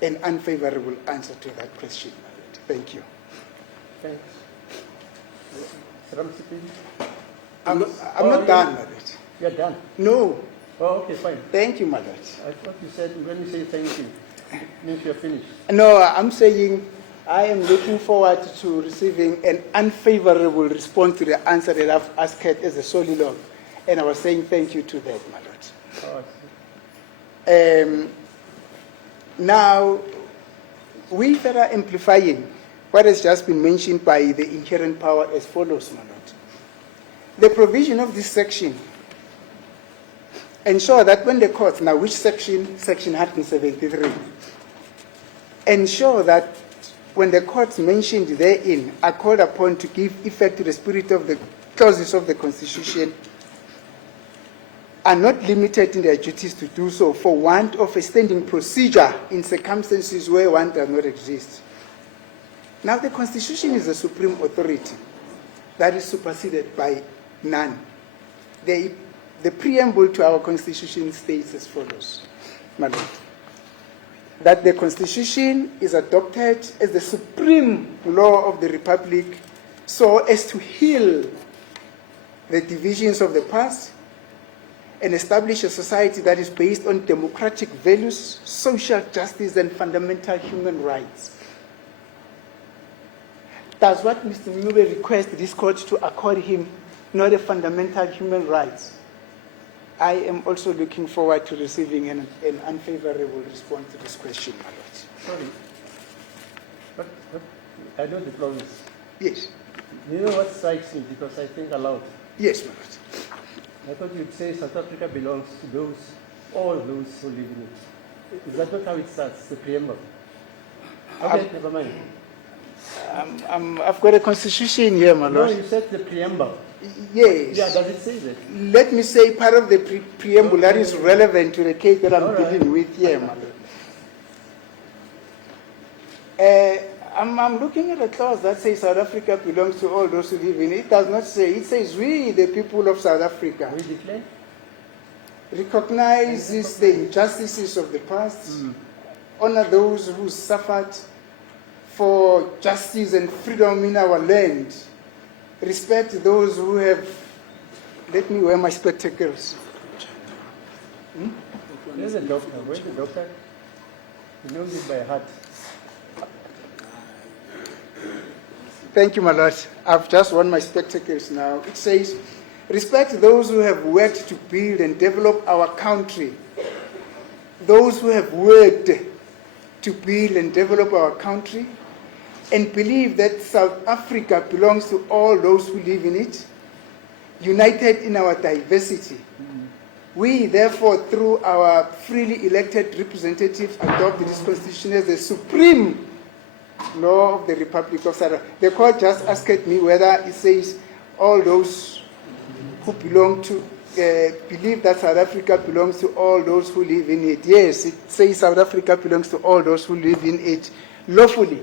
an unfavorable answer to that question. Thank you. Thanks. Ramsipin? I'm not done, my Lord. You're done? No. Oh, okay, fine. Thank you, my Lord. I thought you said, when you say thank you, it means you're finished. No, I'm saying I am looking forward to receiving an unfavorable response to the answer that I've asked as a solilog. And I was saying thank you to that, my Lord. Oh, I see. Now, we further amplifying what has just been mentioned by the inherent power as follows, my Lord. The provision of this section ensure that when the courts, now which section? Section 173. Ensure that when the courts mentioned therein are called upon to give effect to the spirit of the clauses of the Constitution, are not limited in their duties to do so for want of a standing procedure in circumstances where one does not exist. Now, the Constitution is the supreme authority that is superseded by none. The preamble to our Constitution states as follows, my Lord, that the Constitution is adopted as the supreme law of the Republic so as to heal the divisions of the past and establish a society that is based on democratic values, social justice, and fundamental human rights. Does what Mr. Meyiwa request this court to accord him not a fundamental human rights? I am also looking forward to receiving an unfavorable response to this question, my Lord. Sorry. But I know the clauses. Yes. You know what strikes me, because I think aloud. Yes, my Lord. I thought you'd say South Africa belongs to all those who live in it. Is that not how it starts, the preamble? Okay, never mind. I've got a constitution here, my Lord. No, you said the preamble. Yes. Yeah, does it say that? Let me say part of the preamble that is relevant to the case that I'm dealing with here, my Lord. I'm looking at a clause that says South Africa belongs to all those who live in it. It does not say. It says we, the people of South Africa, We declare? recognize the injustices of the past, honor those who suffered for justice and freedom in our land, respect those who have, let me wear my spectacles. Where's the doctor? Where's the doctor? He knows it by heart. Thank you, my Lord. I've just worn my spectacles now. It says, respect those who have worked to build and develop our country. Those who have worked to build and develop our country, and believe that South Africa belongs to all those who live in it, united in our diversity. We, therefore, through our freely elected representatives, adopt this Constitution as the supreme law of the Republic of South Africa. The court just asked me whether it says all those who belong to, believe that South Africa belongs to all those who live in it. Yes, it says South Africa belongs to all those who live in it lawfully.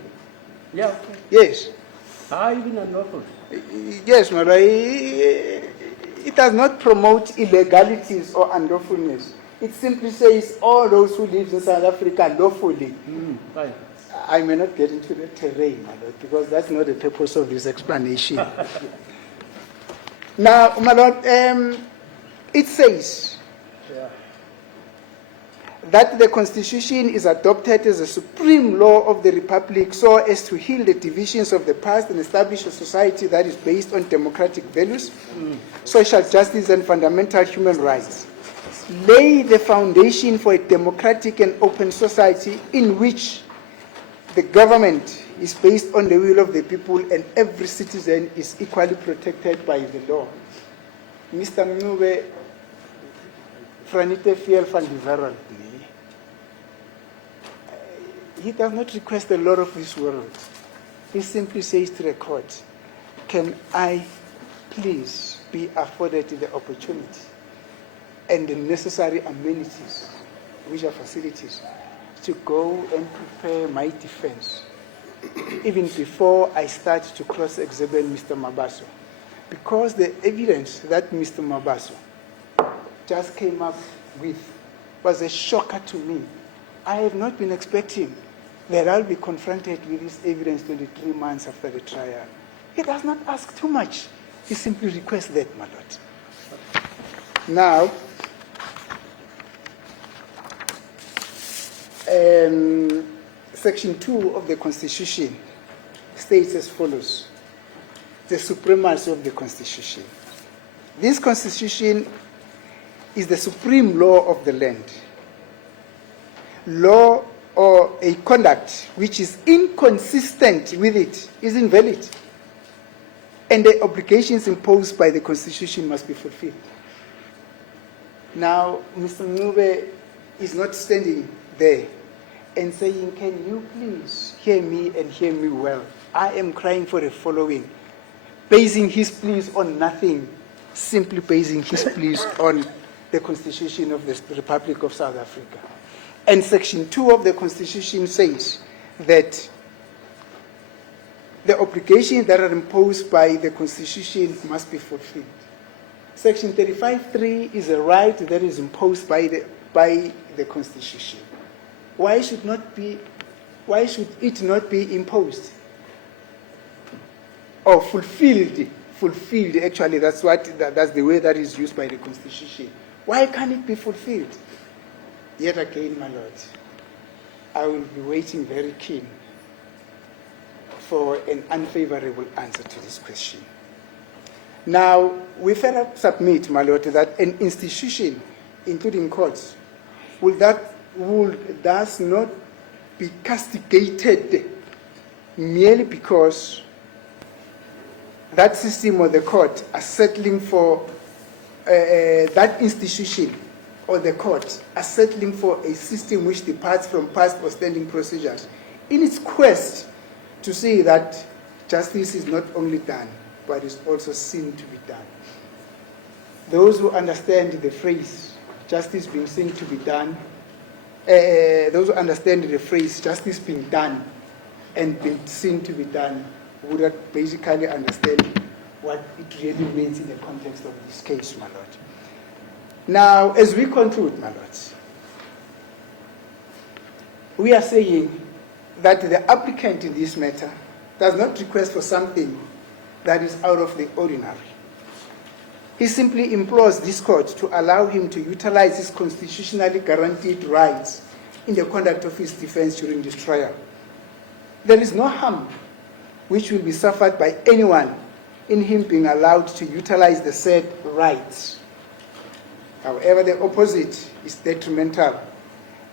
Yeah. Okay. Yes. Even unlawful. Yes, Mara. It does not promote illegalities or unlawfulness. It simply says all those who live in South Africa lawfully. Fine. I may not get into the terrain, my lord, because that's not the purpose of this explanation. Now, my lord, it says that the Constitution is adopted as a supreme law of the Republic so as to heal the divisions of the past and establish a society that is based on democratic values, social justice, and fundamental human rights. Lay the foundation for a democratic and open society in which the government is based on the will of the people and every citizen is equally protected by the law. Mr. Mnube, Franite Fiel van die Wereld, he does not request the law of this world. He simply says to the court, can I please be afforded the opportunity and the necessary amenities, which are facilities, to go and prepare my defense, even before I start to cross-examine Mr. Mabaso. Because the evidence that Mr. Mabaso just came up with was a shocker to me. I have not been expecting that I'll be confronted with this evidence 23 months after the trial. He does not ask too much. He simply requests that, my lord. Now, Section 2 of the Constitution states as follows: the supremacy of the Constitution. This Constitution is the supreme law of the land. Law or a conduct which is inconsistent with it is invalid, and the obligations imposed by the Constitution must be fulfilled. Now, Mr. Mnube is not standing there and saying, can you please hear me and hear me well? I am crying for the following, basing his pleas on nothing, simply basing his pleas on the Constitution of the Republic of South Africa. And Section 2 of the Constitution says that the obligations that are imposed by the Constitution must be fulfilled. Section 35(3) is a right that is imposed by the Constitution. Why should it not be imposed? Or fulfilled? Fulfilled, actually, that's the way that is used by the Constitution. Why can't it be fulfilled? Yet again, my lord, I will be waiting very keen for an unfavorable answer to this question. Now, we further submit, my lord, that an institution, including courts, will thus not be castigated merely because that system or the court are settling for that institution or the court are settling for a system which departs from past or standing procedures in its quest to say that justice is not only done, but is also seen to be done. Those who understand the phrase, justice being seen to be done, those who understand the phrase, justice being done and being seen to be done, would basically understand what it really means in the context of this case, my lord. Now, as we conclude, my lords, we are saying that the applicant in this matter does not request for something that is out of the ordinary. He simply implores this court to allow him to utilize his constitutionally guaranteed rights in the conduct of his defense during this trial. There is no harm which will be suffered by anyone in him being allowed to utilize the said rights. However, the opposite is detrimental,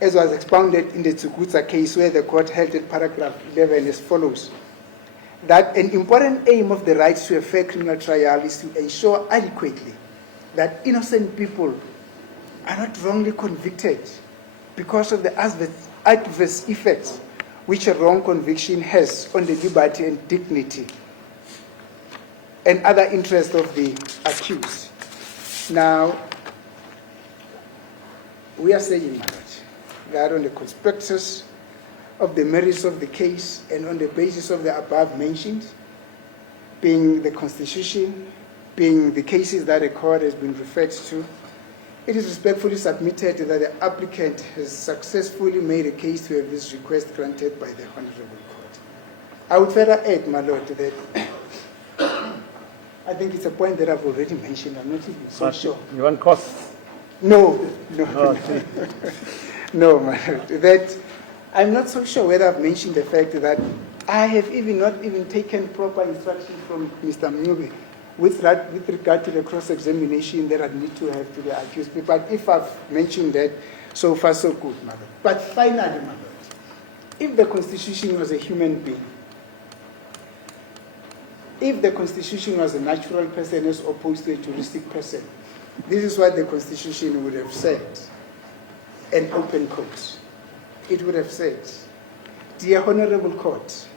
as was expounded in the Tsukutsa case, where the court held in paragraph 11 as follows: that an important aim of the right to a fair criminal trial is to ensure adequately that innocent people are not wrongly convicted because of the adverse effects which a wrong conviction has on the liberty and dignity and other interests of the accused. Now, we are saying, my lord, that on the conspectus of the merits of the case and on the basis of the above mentioned, being the Constitution, being the cases that the court has been referred to, it is respectfully submitted that the applicant has successfully made a case to have this request granted by the Honorable Court. I would further add, my lord, that I think it's a point that I've already mentioned. I'm not even so sure. You want costs? No. Okay. No, my lord. That I'm not so sure whether I've mentioned the fact that I have not even taken proper instruction from Mr. Mnyube with regard to the cross-examination that I need to have to the accused. But if I've mentioned that, so far so good, my lord. But finally, my lord, if the Constitution was a human being, if the Constitution was a natural person as opposed to a juristic person, this is what the Constitution would have said, an open court. It would have said, dear Honorable Court,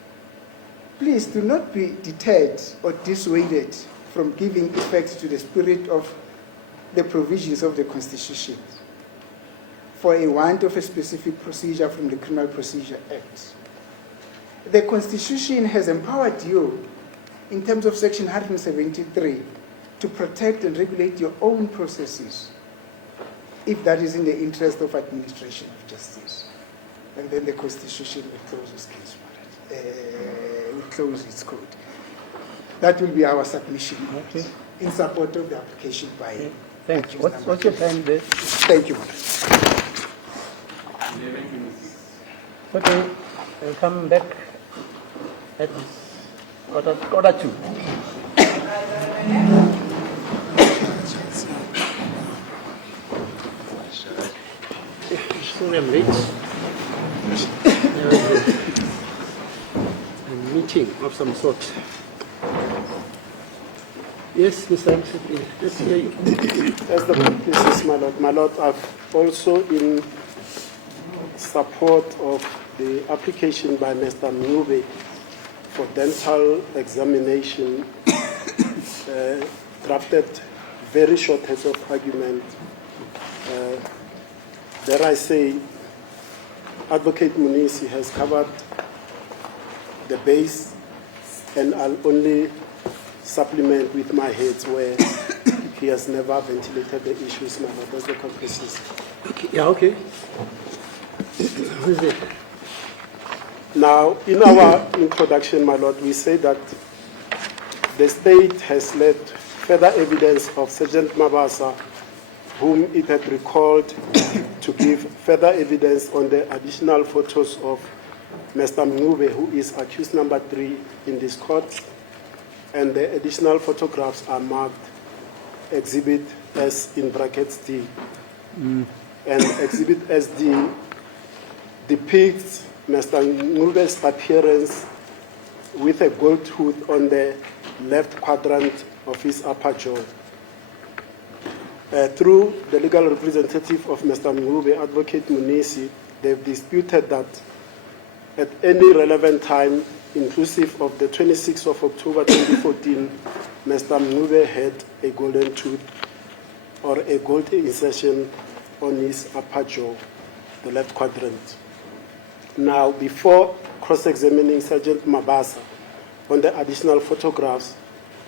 please do not be deterred or dissuaded from giving effect to the spirit of the provisions of the Constitution for a want of a specific procedure from the Criminal Procedure Act. The Constitution has empowered you in terms of Section 173 to protect and regulate your own processes if that is in the interest of administration of justice. And then the Constitution will close its case, will close its code. That will be our submission in support of the application by. Okay. Thanks. What's your time there? Thank you, madam. Okay, we'll come back at quarter two. Sorry, I'm late. There was a meeting of some sort. Yes, Mr. Secretary, let's hear you. As the purposes, my lord, I've also in support of the application by Mr. Mnyube for dental examination, drafted very short heads of argument. Dare I say, Advocate Munisi has covered the base, and I'll only supplement with my heads where he has never ventilated the issues, my lord. That's the purposes. Okay. Yeah, okay. Who is it? Now, in our introduction, my lord, we say that the state has led further evidence of Sergeant Mabasa, whom it had recalled to give further evidence on the additional photos of Mr. Mnyube, who is accused number 3 in this court, and the additional photographs are marked Exhibit S in brackets D. And Exhibit SD depicts Mr. Mnyube's appearance with a gold tooth on the left quadrant of his upper jaw. Through the legal representative of Mr. Mnyube, Advocate Munisi, they've disputed that at any relevant time, inclusive of the 26th of October 2014, Mr. Mnyube had a golden tooth or a gold insertion on his upper jaw, the left quadrant. Now, before cross-examining Sergeant Mabasa on the additional photographs,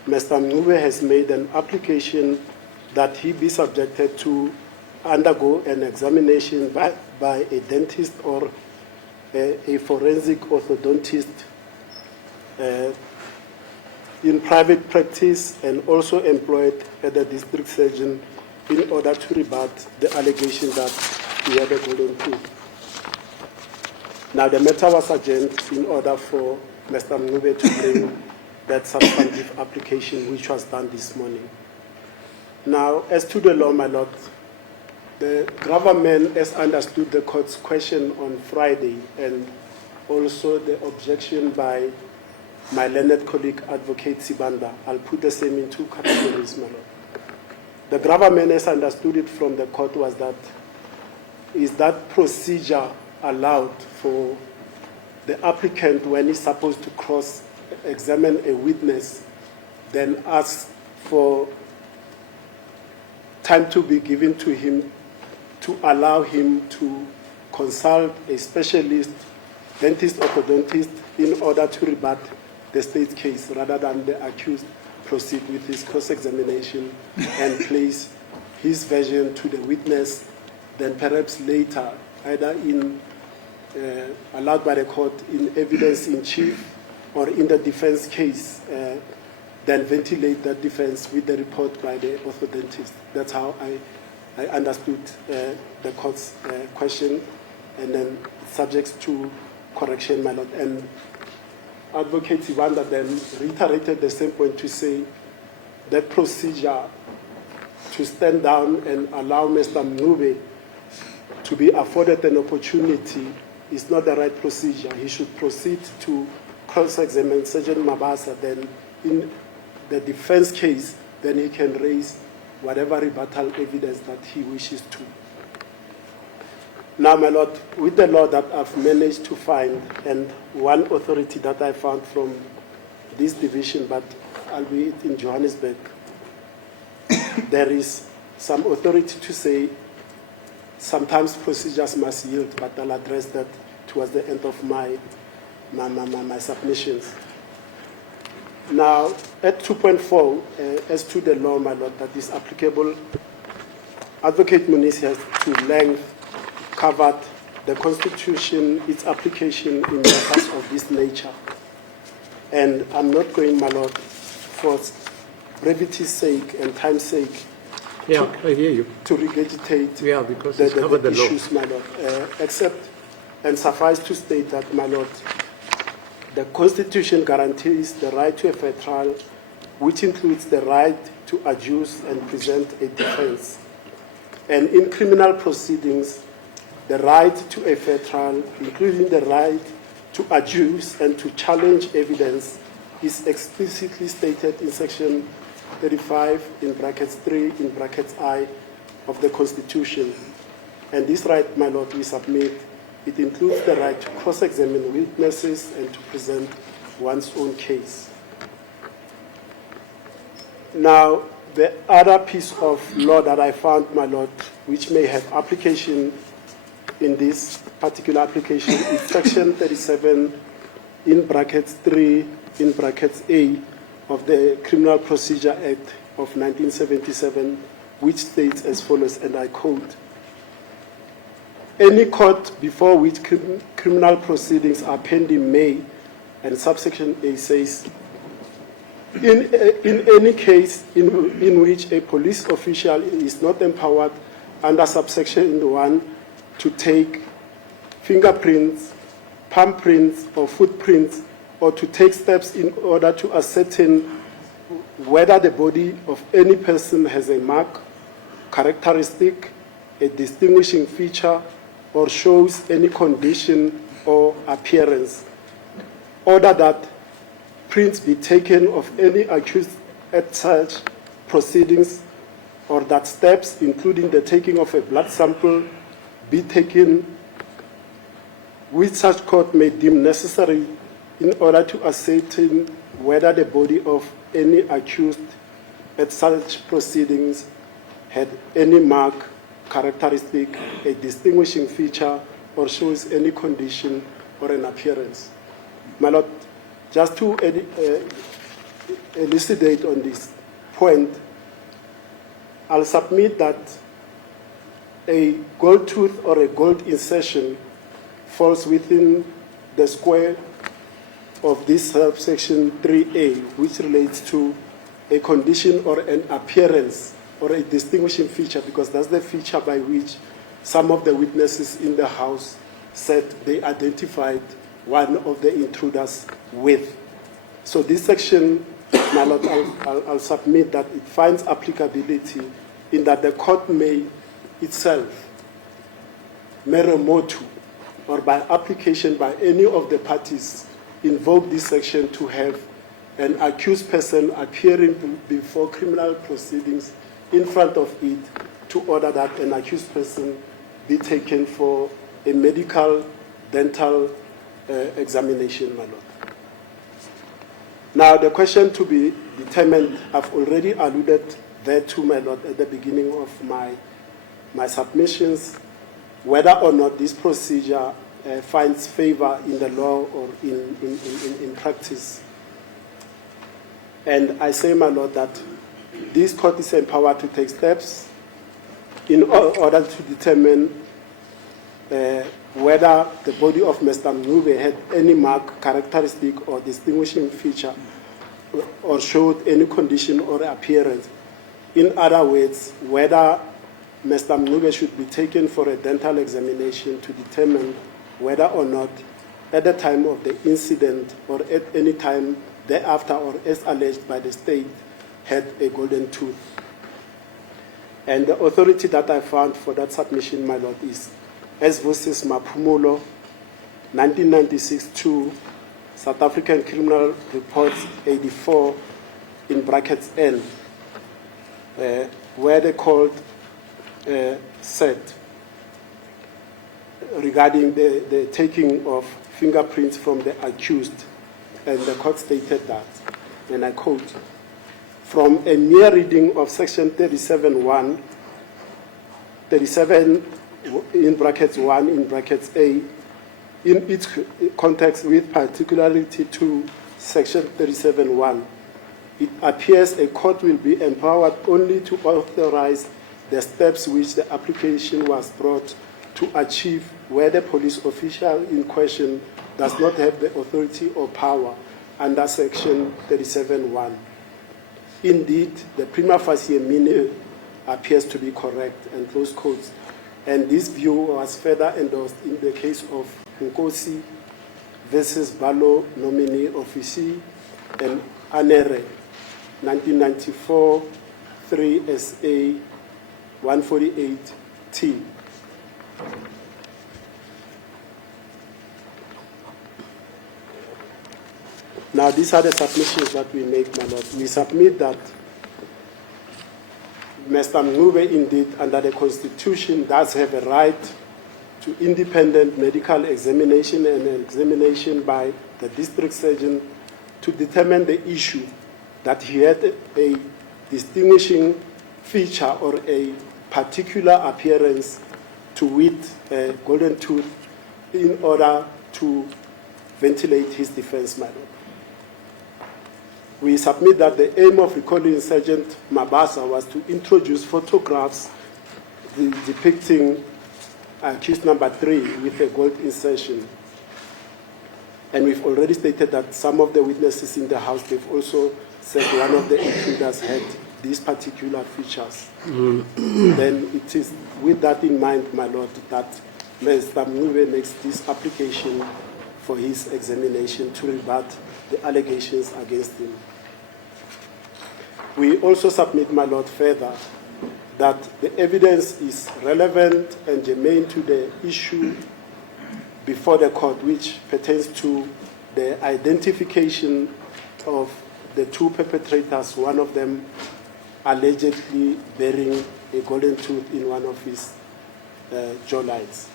Mr. Mnyube has made an application that he be subjected to undergo an examination by a dentist or a forensic orthodontist in private practice and also employed at the district surgeon in order to rebut the allegation that he had a golden tooth. Now, the matter was adjourned in order for Mr. Mnyube to bring that substantive application, which was done this morning. Now, as to the law, my lord, the government has understood the court's question on Friday and also the objection by my learned colleague, Advocate Sibanda. I'll put the same in 2 categories, my lord. The government has understood it from the court was that, is that procedure allowed for the applicant, when he's supposed to cross-examine a witness, then asks for time to be given to him to allow him to consult a specialist, dentist or orthodontist, in order to rebut the state's case, rather than the accused proceed with his cross-examination and place his version to the witness, then perhaps later, either allowed by the court in evidence in chief or in the defense case, then ventilate that defense with the report by the orthodontist. That's how I understood the court's question, and then subject to correction, my lord. And Advocate Iwanda then reiterated the same point to say that procedure to stand down and allow Mr. Mngube to be afforded an opportunity is not the right procedure. He should proceed to cross-examine Sergeant Mabasa. Then in the defense case, then he can raise whatever rebuttal evidence that he wishes to. Now, my lord, with the law that I've managed to find, and one authority that I found from this division, but albeit in Johannesburg, there is some authority to say sometimes procedures must yield, but I'll address that towards the end of my submissions. Now, at 2.4, as to the law, my lord, that is applicable, Advocate Muniz has to length covered the Constitution, its application in matters of this nature. And I'm not going, my lord, for brevity's sake and time's sake, Yeah, I hear you. to regurgitate Yeah, because it's covered the law. issues, my lord, except and suffice to state that, my lord, the Constitution guarantees the right to a fair trial, which includes the right to adduce and present a defense. And in criminal proceedings, the right to a fair trial, including the right to adduce and to challenge evidence, is explicitly stated in Section 35 in brackets 3 in brackets I of the Constitution. And this right, my lord, we submit, it includes the right to cross-examine witnesses and to present one's own case. Now, the other piece of law that I found, my lord, which may have application in this particular application is Section 37 in brackets 3 in brackets A of the Criminal Procedure Act of 1977, which states as follows, and I quote, "Any court before which criminal proceedings are pending may," and subsection A says, in any case in which a police official is not empowered under subsection 1 to take fingerprints, palm prints, or footprints, or to take steps in order to ascertain whether the body of any person has a mark, characteristic, a distinguishing feature, or shows any condition or appearance. Order that prints be taken of any accused at such proceedings, or that steps, including the taking of a blood sample, be taken which such court may deem necessary in order to ascertain whether the body of any accused at such proceedings had any mark, characteristic, a distinguishing feature, or shows any condition or an appearance. My lord, just to elucidate on this point, I'll submit that a gold tooth or a gold insertion falls within the square of this subsection 3A, which relates to a condition or an appearance or a distinguishing feature, because that's the feature by which some of the witnesses in the house said they identified one of the intruders with. So this section, my lord, I'll submit that it finds applicability in that the court may itself, mere motu, or by application by any of the parties, invoke this section to have an accused person appearing before criminal proceedings in front of it to order that an accused person be taken for a medical, dental, examination, my Lord. Now, the question to be determined, I've already alluded thereto, my Lord, at the beginning of my submissions, whether or not this procedure finds favor in the law or in practice. And I say, my Lord, that this court is empowered to take steps in order to determine whether the body of Mr. Mncube had any mark, characteristic, or distinguishing feature, or showed any condition or appearance. In other words, whether Mr. Mncube should be taken for a dental examination to determine whether or not, at the time of the incident or at any time thereafter, or as alleged by the state, had a golden tooth. And the authority that I found for that submission, my Lord, is S. versus Maphumulo, 1996-2, South African Criminal Reports 84, in brackets N, where the court said regarding the taking of fingerprints from the accused, and the court stated that, and I quote, "From a mere reading of section 37(1), 37 in brackets 1 in brackets A, in its context with particularity to section 37(1), it appears a court will be empowered only to authorize the steps which the application was brought to achieve, where the police official in question does not have the authority or power under section 37(1). Indeed, the prima facie meaning appears to be correct," and close quotes. And this view was further endorsed in the case of Nkosi versus Balo nominee officie and Anere, 1994, 3 SA 148T. Now, these are the submissions that we make, my Lord. We submit that Mr. Mncube, indeed, under the Constitution, does have a right to independent medical examination and examination by the district surgeon to determine the issue that he had a distinguishing feature or a particular appearance, to wit, a golden tooth, in order to ventilate his defense, my Lord. We submit that the aim of recalling Sergeant Mabasa was to introduce photographs depicting accused number 3 with a gold insertion. And we've already stated that some of the witnesses in the house, they've also said one of the intruders had these particular features. Then it is with that in mind, my Lord, that Mr. Mncube makes this application for his examination to rebut the allegations against him. We also submit, my Lord, further that the evidence is relevant and germane to the issue before the court, which pertains to the identification of the 2 perpetrators, one of them allegedly bearing a golden tooth in one of his jawlines.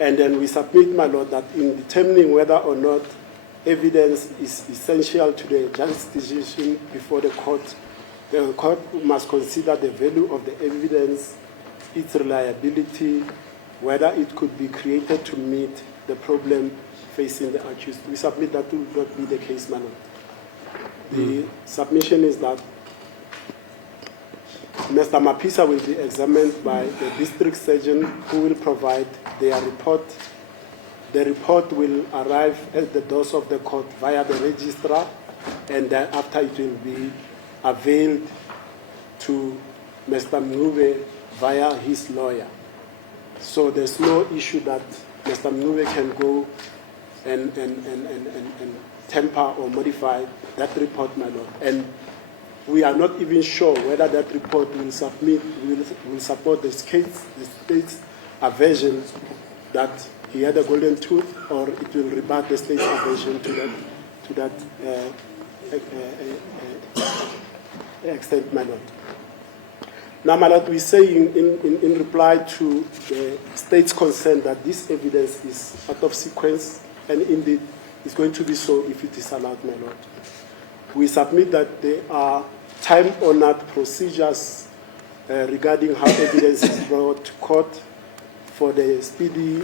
And then we submit, my Lord, that in determining whether or not evidence is essential to the judge's decision before the court must consider the value of the evidence, its reliability, whether it could be created to meet the problem facing the accused. We submit that will not be the case, my Lord. The submission is that Mr. Mapisa will be examined by the district surgeon, who will provide their report. The report will arrive at the doors of the court via the registrar, and thereafter it will be availed to Mr. Mncube via his lawyer. So there's no issue that Mr. Mncube can go and temper or modify that report, my Lord. And we are not even sure whether that report will support the state's aversion that he had a golden tooth, or it will rebut the state's aversion to that extent, my Lord. Now, my Lord, we say in reply to the state's concern that this evidence is out of sequence, and indeed is going to be so if it is allowed, my Lord. We submit that there are time-honored procedures regarding how evidence is brought to court for the speedy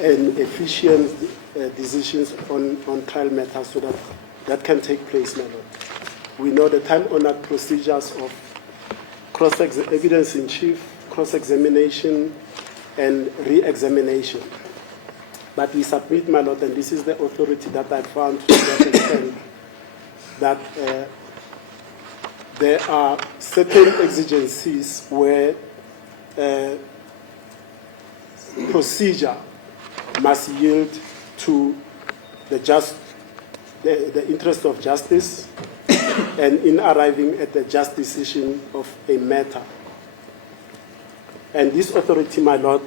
and efficient decisions on trial matters so that can take place, my Lord. We know the time-honored procedures of evidence in chief, cross-examination, and re-examination. But we submit, my Lord, and this is the authority that I found to that extent, that there are certain exigencies where procedure must yield to the interest of justice and in arriving at the just decision of a matter. And this authority, my Lord,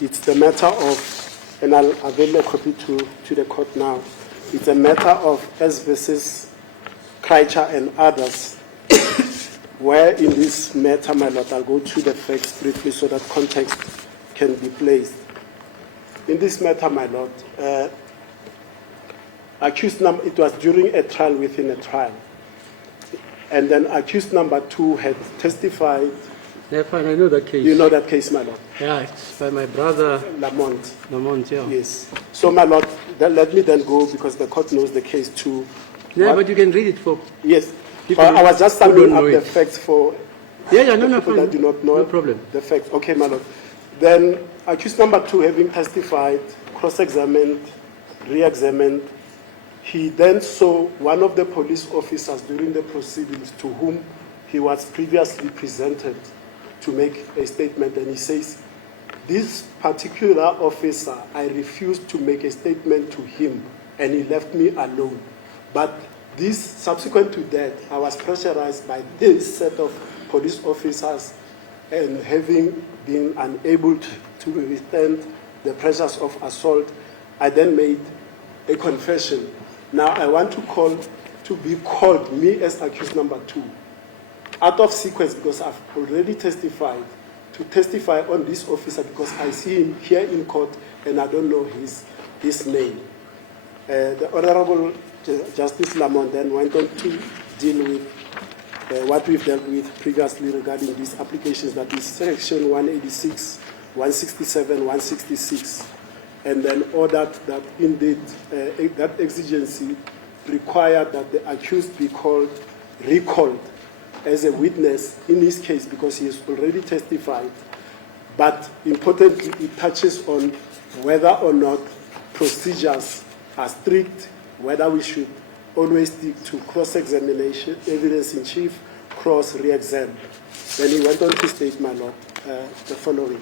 it's the matter of, and I'll avail a copy to the court now, it's a matter of S versus Kreitcher and others, where in this matter, my Lord, I'll go through the facts briefly so that context can be placed. In this matter, my Lord, it was during a trial within a trial. And then accused number 2 had testified. Yeah, fine, I know that case. You know that case, my Lord? Yeah, it's by my brother. Lamont, yeah. Yes. So, my Lord, let me then go because the court knows the case too. Yeah, but you can read it for. Yes. I was just summing up the facts for people that do not know no problem. The facts. Okay, my Lord. Then accused number 2, having testified, cross-examined, re-examined, he then saw one of the police officers during the proceedings to whom he was previously presented to make a statement, and he says, this particular officer, I refused to make a statement to him, and he left me alone. But this, subsequent to that, I was pressurized by this set of police officers, and having been unable to withstand the pressures of assault, I then made a confession. Now I want to be called, me as accused number 2, out of sequence because I've already testified, to testify on this officer because I see him here in court and I don't know his name. The Honorable Justice Lamont then went on to deal with what we've dealt with previously regarding these applications, that is section 186, 167, 166. And then ordered that indeed that exigency required that the accused be recalled as a witness in his case because he has already testified. But importantly, it touches on whether or not procedures are strict, whether we should always stick to cross-examination, evidence in chief, cross-re-exam. Then he went on to state, my Lord, the following.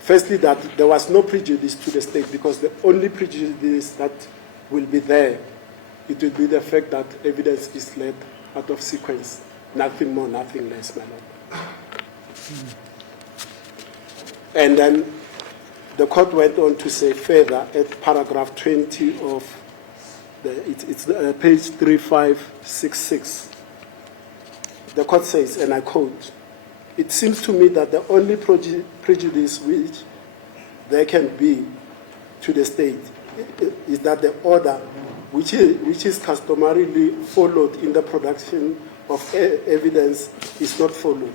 Firstly, that there was no prejudice to the state because the only prejudice that will be there, it will be the fact that evidence is led out of sequence. Nothing more, nothing less, my Lord. And then the court went on to say further at paragraph 20 of it's page 3566. The court says, and I quote, "It seems to me that the only prejudice which there can be to the state is that the order which is customarily followed in the production of evidence is not followed.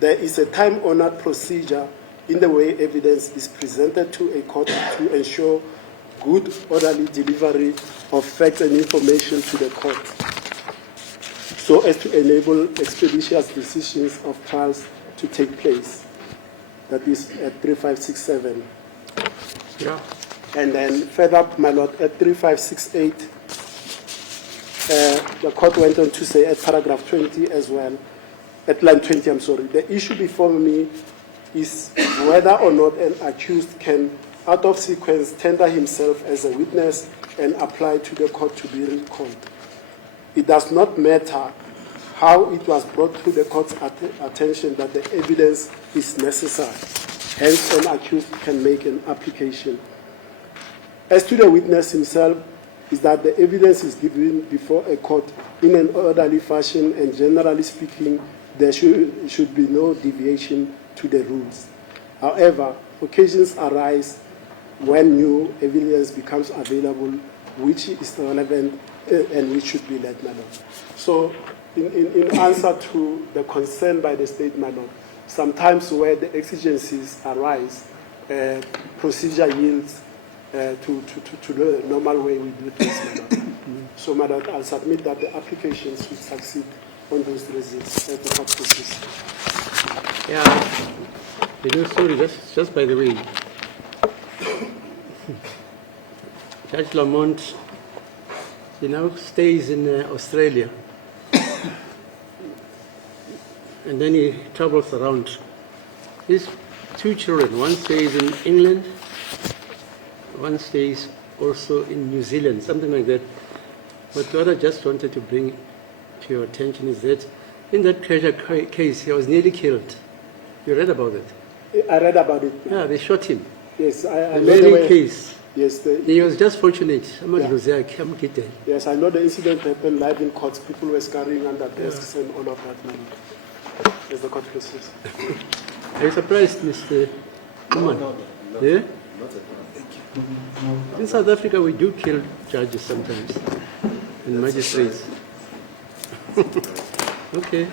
There is a time-honored procedure in the way evidence is presented to a court to ensure good, orderly delivery of facts and information to the court, so as to enable expeditious decisions of trials to take place." That is at 3567. Yeah. And then further, my Lord, at 3568, the court went on to say at paragraph 20 as well, at line 20, I'm sorry, the issue before me is whether or not an accused can, out of sequence, tender himself as a witness and apply to the court to be recalled. It does not matter how it was brought to the court's attention that the evidence is necessary. Hence, an accused can make an application. As to the witness himself, is that the evidence is given before a court in an orderly fashion, and generally speaking, there should be no deviation to the rules. However, occasions arise when new evidence becomes available, which is relevant and which should be let, my lord. So, in answer to the concern by the state, my lord, sometimes where the exigencies arise, procedure yields to the normal way we do things, my lord. So, my lord, I'll submit that the applications will succeed on those results at the court process. Yeah. Sorry, just by the way, Judge Lamont, he now stays in Australia. And then he travels around. His two children, one stays in England, one stays also in New Zealand, something like that. But what I just wanted to bring to your attention is that in that treasure case, he was nearly killed. You read about it? I read about it. Yeah, they shot him. Yes, I The know the very way. case. Yes, He was just fortunate. yes, I know the incident happened live in courts. People were scurrying under desks and all of that. As the court proceeds. Are you surprised, Mr. Kuman? Yeah? Not at all. Thank you. In South Africa, we do kill judges sometimes and magistrates. Okay.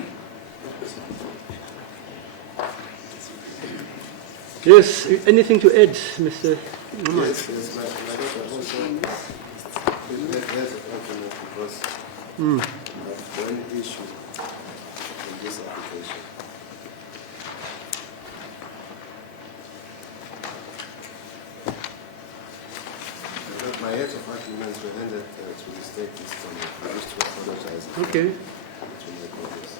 Yes, anything to add, Mr. Kuman? Yes, my daughter also has an argument because of one issue in this application. My heads of arguments were handed to the state this time. I wish to apologize. Okay. To my colleagues.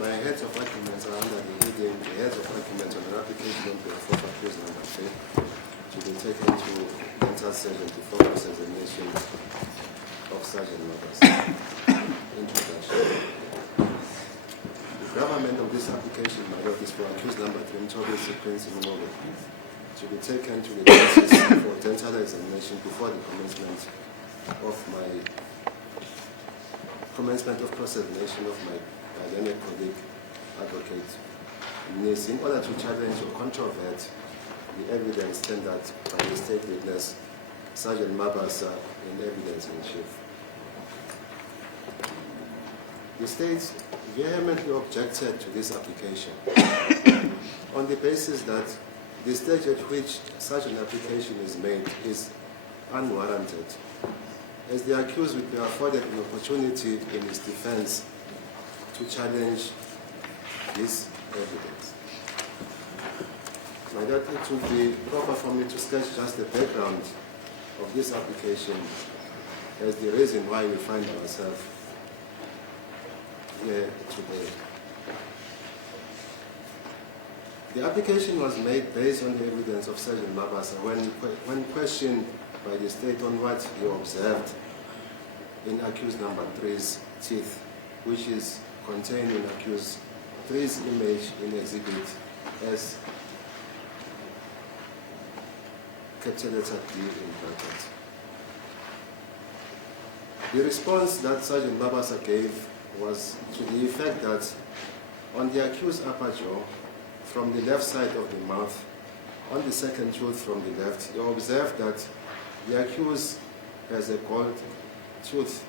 My heads of arguments are under the heading, the heads of arguments on an application on behalf of accused number 3 to be taken to mental surgeon before cross-examination of Sergeant Magas. Introduction. The government of this application, my lord, is for accused number 3, Mtobe Sequence in Norway, to be taken to the basis for dental examination before the commencement of cross-examination of my academic colleague, advocate Nis, in order to challenge or controvert the evidence tendered by the state witness, Sergeant Mabasa, in evidence in chief. The state vehemently objected to this application on the basis that the stage at which such an application is made is unwarranted, as the accused would be afforded an opportunity in his defense to challenge this evidence. My daughter, it would be proper for me to sketch just the background of this application as the reason why we find ourselves here today. The application was made based on the evidence of Sergeant Mabasa when questioned by the state on what he observed in accused number 3's teeth, which is contained in accused 3's image in exhibit S, capital letter D in bracket. The response that Sergeant Mabasa gave was to the effect that on the accused upper jaw, from the left side of the mouth, on the second tooth from the left, he observed that the accused has a gold tooth.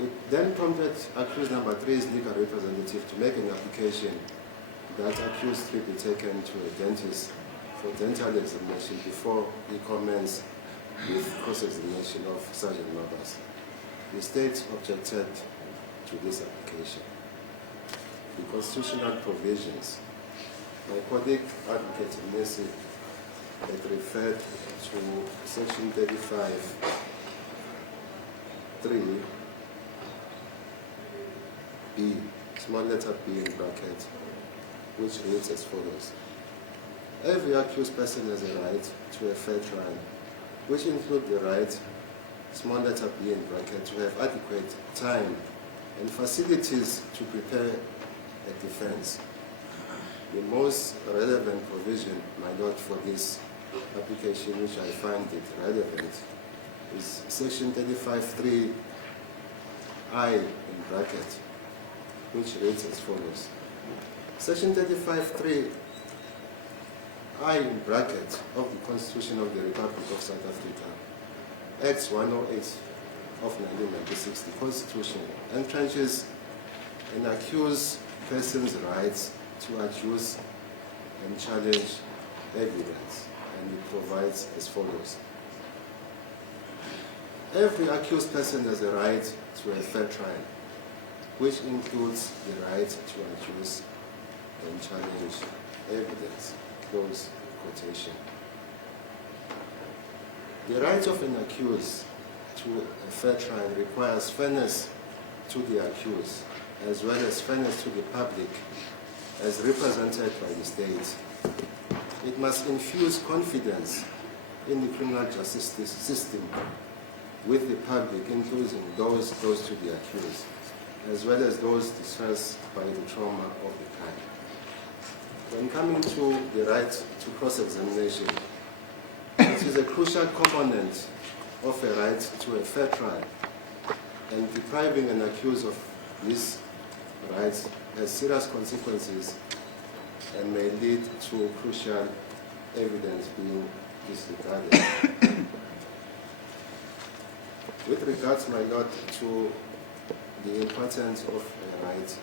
It then prompted accused number 3's legal representative to make an application that accused 3 be taken to a dentist for dental examination before he commenced with cross-examination of Sergeant Mabasa. The state objected to this application. The constitutional provisions, my colleague Advocate Messi had referred to section 35(3)(b), small letter b in bracket, which reads as follows. Every accused person has a right to a fair trial, which includes the right, small letter b in bracket, to have adequate time and facilities to prepare a defense. The most relevant provision, my lord, for this application, which I find it relevant, is section 35(3)(I) in bracket, which reads as follows. Section 35(3)(I) in bracket of the Constitution of the Republic of South Africa, Act 108 of 1996, the Constitution, entrenches an accused person's rights to accuse and challenge evidence, and it provides as follows. Every accused person has a right to a fair trial, which includes the right to accuse and challenge evidence. Close quotation. The right of an accused to a fair trial requires fairness to the accused, as well as fairness to the public, as represented by the state. It must infuse confidence in the criminal justice system with the public, including those close to the accused, as well as those distressed by the trauma of the crime. When coming to the right to cross-examination, it is a crucial component of a right to a fair trial, and depriving an accused of these rights has serious consequences and may lead to crucial evidence being disregarded. With regards, my lord, to the importance of a right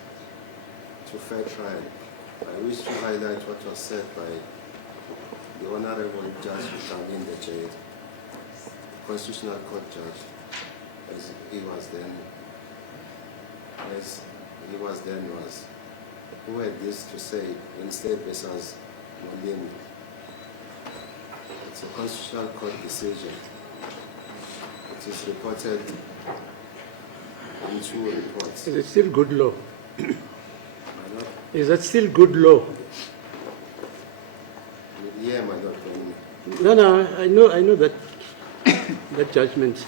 to fair trial, I wish to highlight what was said by the Honorable Judge Fumana Iindaba, Constitutional Court Judge, as he was then, who had this to say in State versus ngoLwesibini. It's a Constitutional Court decision. It is reported in 2 reports. Is it still good law? My lord? Is that still good law? Yeah, my lord. No, I know that that judgment.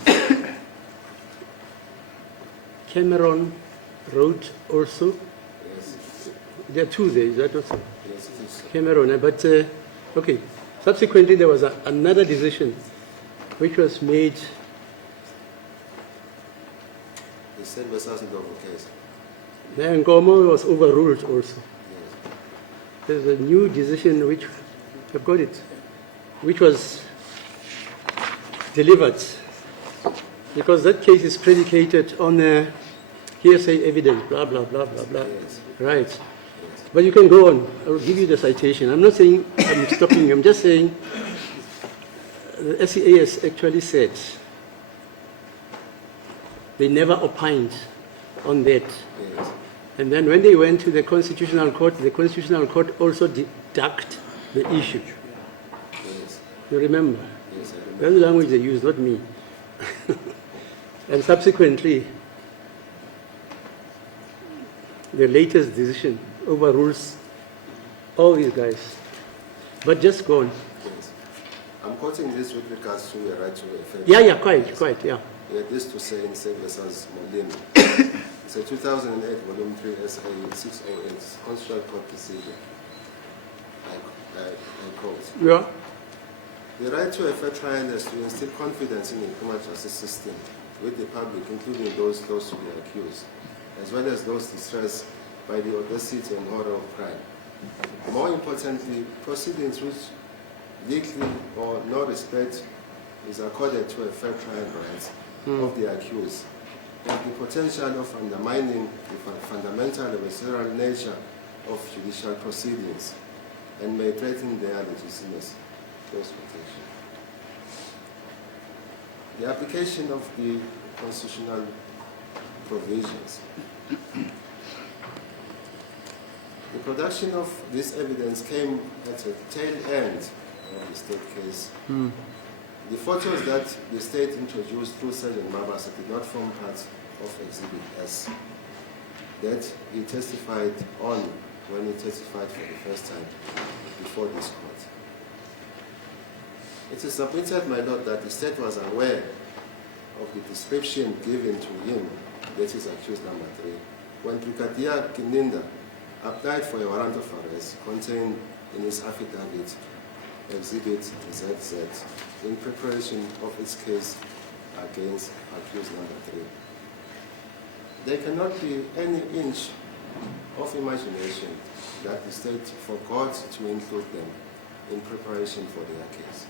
Cameron wrote also. Yes, There are 2 there, is that also? yes, it is. Cameron, but okay. Subsequently, there was another decision which was made. The State versus Ndovo case. Then Nkomo was overruled also. Yes. There's a new decision which, I've got it, which was delivered, because that case is predicated on hearsay evidence, blah, blah, blah, blah, blah. Yes. Right. But you can go on. I'll give you the citation. I'm not saying I'm stopping you. I'm just saying the SCA has actually said they never opined on that. Yes. And then when they went to the Constitutional Court also deducted the issue. Yes. You remember? Yes, I remember. That's the language they used, not me. And subsequently, the latest decision overrules all these guys. But just go on. Yes. I'm quoting this with regards to the right to a fair Yeah, quite, yeah. We had this to say in State versus ngoLwesibini. It's a 2008 Volume 3 SA 608 Constitutional Court decision. I quote. Yeah. The right to a fair trial is to instill confidence in the criminal justice system with the public, including those close to the accused, as well as those distressed by the audacity and horror of crime. More importantly, proceedings which legally or no respect is accorded to a fair trial rights of the accused, have the potential of undermining the fundamental and visceral nature of judicial proceedings and may threaten their legitimacy. Close quotation. The application of the constitutional provisions. The production of this evidence came at a tail end of the state case. The photos that the state introduced through Sergeant Mabasa did not form part of Exhibit S that he testified on when he testified for the first time before this court. It is submitted, my Lord, that the state was aware of the description given to him, that is accused number 3, when Brigadier Kininda applied for a warrant of arrest contained in his affidavit, Exhibit ZZ, in preparation of its case against accused number 3. There cannot be any inch of imagination that the state forgot to include them in preparation for their case.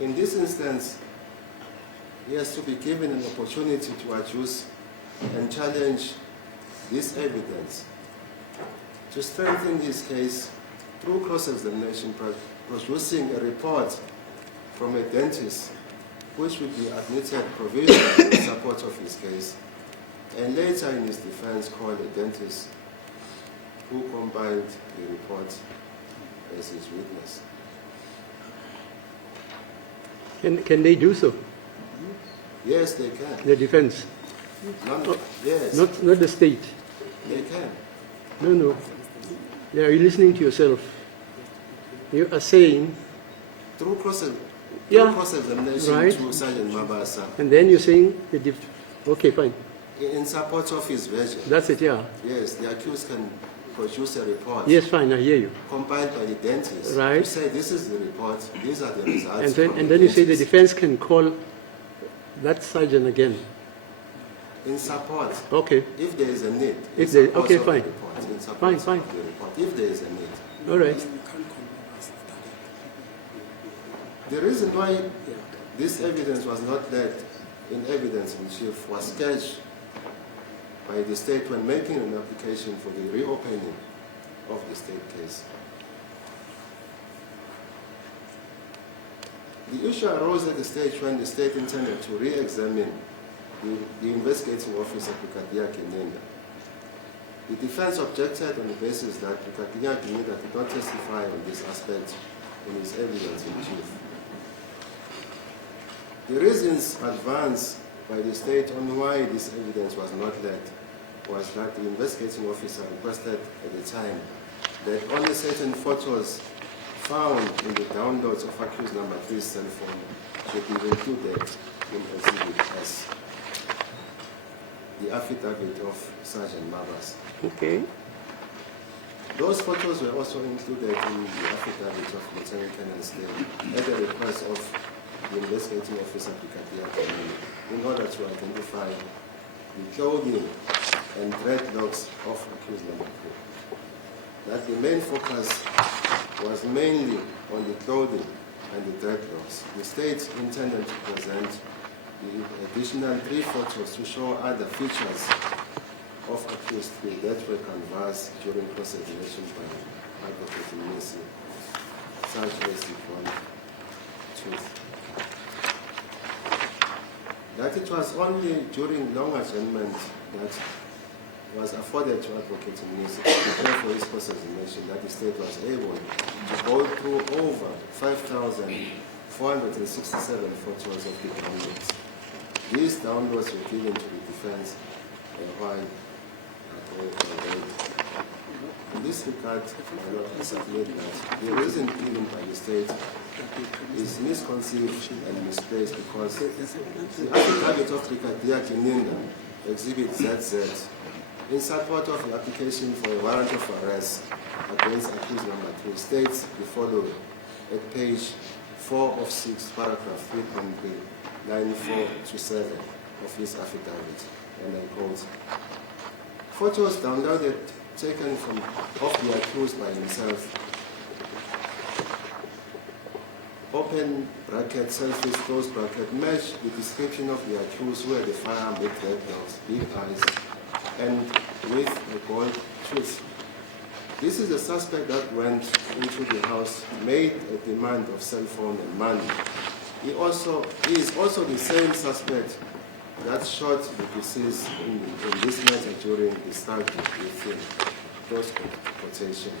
In this instance, he has to be given an opportunity to adduce and challenge this evidence to strengthen his case through cross-examination, producing a report from a dentist which would be admitted provisionally in support of his case, and later in his defense called a dentist who combined the report as his witness. Can they do so? Yes, they can. The defense? Yes, Not the state? they can. No. Yeah, are you listening to yourself? You are saying, Through Yeah. cross-examination Right. to Sergeant Mabasa, and then you're saying, okay, fine. in support of his version. That's it, yeah. Yes, the accused can produce a report Yes, fine, I hear you. compiled by the dentist. Right. To say this is the report, these are the results. And then, from and the then you say the dentist. defense can call that sergeant again. In support, Okay, if there is a need. If in there- support okay, of the fine. report, in support Fine, of fine. the report, if there is a need. all right. The reason why this evidence was not led in evidence in chief was sketched by the state when making an application for the reopening of the state case. The issue arose at the stage when the state intended to re-examine the investigating officer, Brigadier Kininda. The defense objected on the basis that Brigadier Kininda did not testify on this aspect in his evidence in chief. The reasons advanced by the state on why this evidence was not led was that the investigating officer requested at the time that only certain photos found in the downloads of accused number 3's cell phone should be included in Exhibit S, the affidavit of Sergeant Mabas. Okay. Those photos were also included in the affidavit of Lieutenant Colonel Slade at the request of the investigating officer Brigadier Kininda in order to identify the clothing and dreadlocks of accused number 3. That the main focus was mainly on the clothing and the dreadlocks. The state intended to present the additional 3 photos to show other features of accused 3 that were canvassed during cross-examination by Advocate Messi, such as the one tooth. That it was only during long adjournment that was afforded to Advocate Messi to prepare for his cross-examination that the state was able to go through over 5,467 photos of the downloads. These downloads were given to the defense a while ago. In this regard, my Lord, I submit that the reason given by the state is misconceived and misplaced because the affidavit of Brigadier Kininda, Exhibit ZZ, in support of the application for a warrant of arrest against accused number 3, states the following at page 4 of 6, paragraph 3.3, line 4 to 7 of his affidavit, and I quote, "Photos downloaded taken of the accused by himself, open bracket, selfies, close bracket, match the description of the accused who had a firearm with red dogs, big eyes, and with a gold tooth. This is the suspect that went into the house, made a demand of cell phone and money. He is also the same suspect that shot the deceased in this matter during the struggle with him." Close quotation.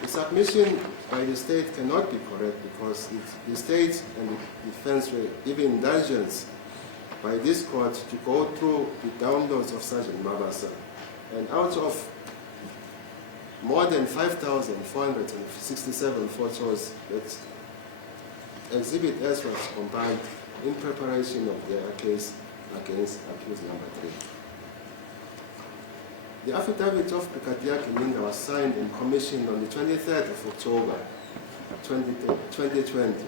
The submission by the state cannot be correct because the state and the defense were given indulgence by this court to go through the downloads of Sergeant Mabasa And out of more than 5,467 photos that Exhibit S was compiled in preparation of their case against accused number 3. The affidavit of Brigadier Gininga was signed and commissioned on the 23rd of October 2020.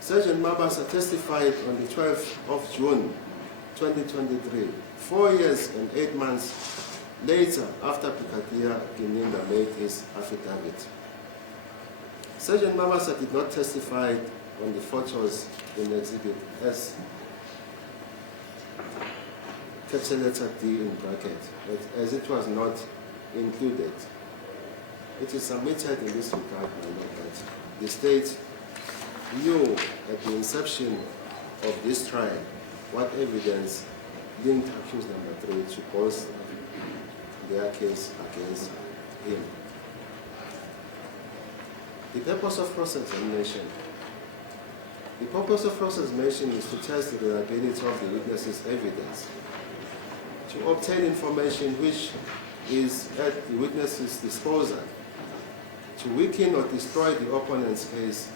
Sergeant Mabasa testified on the 12th of June 2023, 4 years and 8 months later after Brigadier Gininga made his affidavit. Sergeant Mabasa did not testify on the photos in Exhibit S, capital letter D in bracket, as it was not included. It is submitted in this regard, my Lord, that the state knew at the inception of this trial what evidence linked accused number 3 to cause their case against him. The purpose of cross-examination. The purpose of cross-examination is to test the reliability of the witness's evidence, to obtain information which is at the witness's disposal, to weaken or destroy the opponent's case,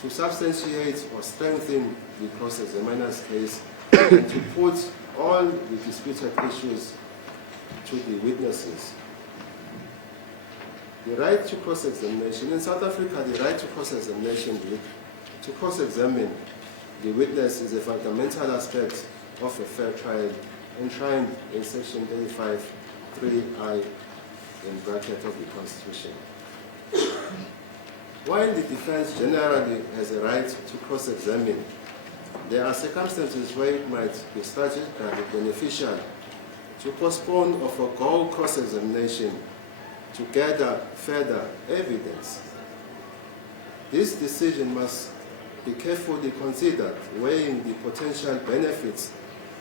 to substantiate or strengthen the cross-examiner's case, and to put all the disputed issues to the witnesses. The right to cross-examination. In South Africa, the right to cross-examination, to cross-examine the witness, is a fundamental aspect of a fair trial enshrined in Section 35(3)(I) in bracket of the Constitution. While the defense generally has a right to cross-examine, there are circumstances where it might be strategically beneficial to postpone or forego cross-examination to gather further evidence. This decision must be carefully considered, weighing the potential benefits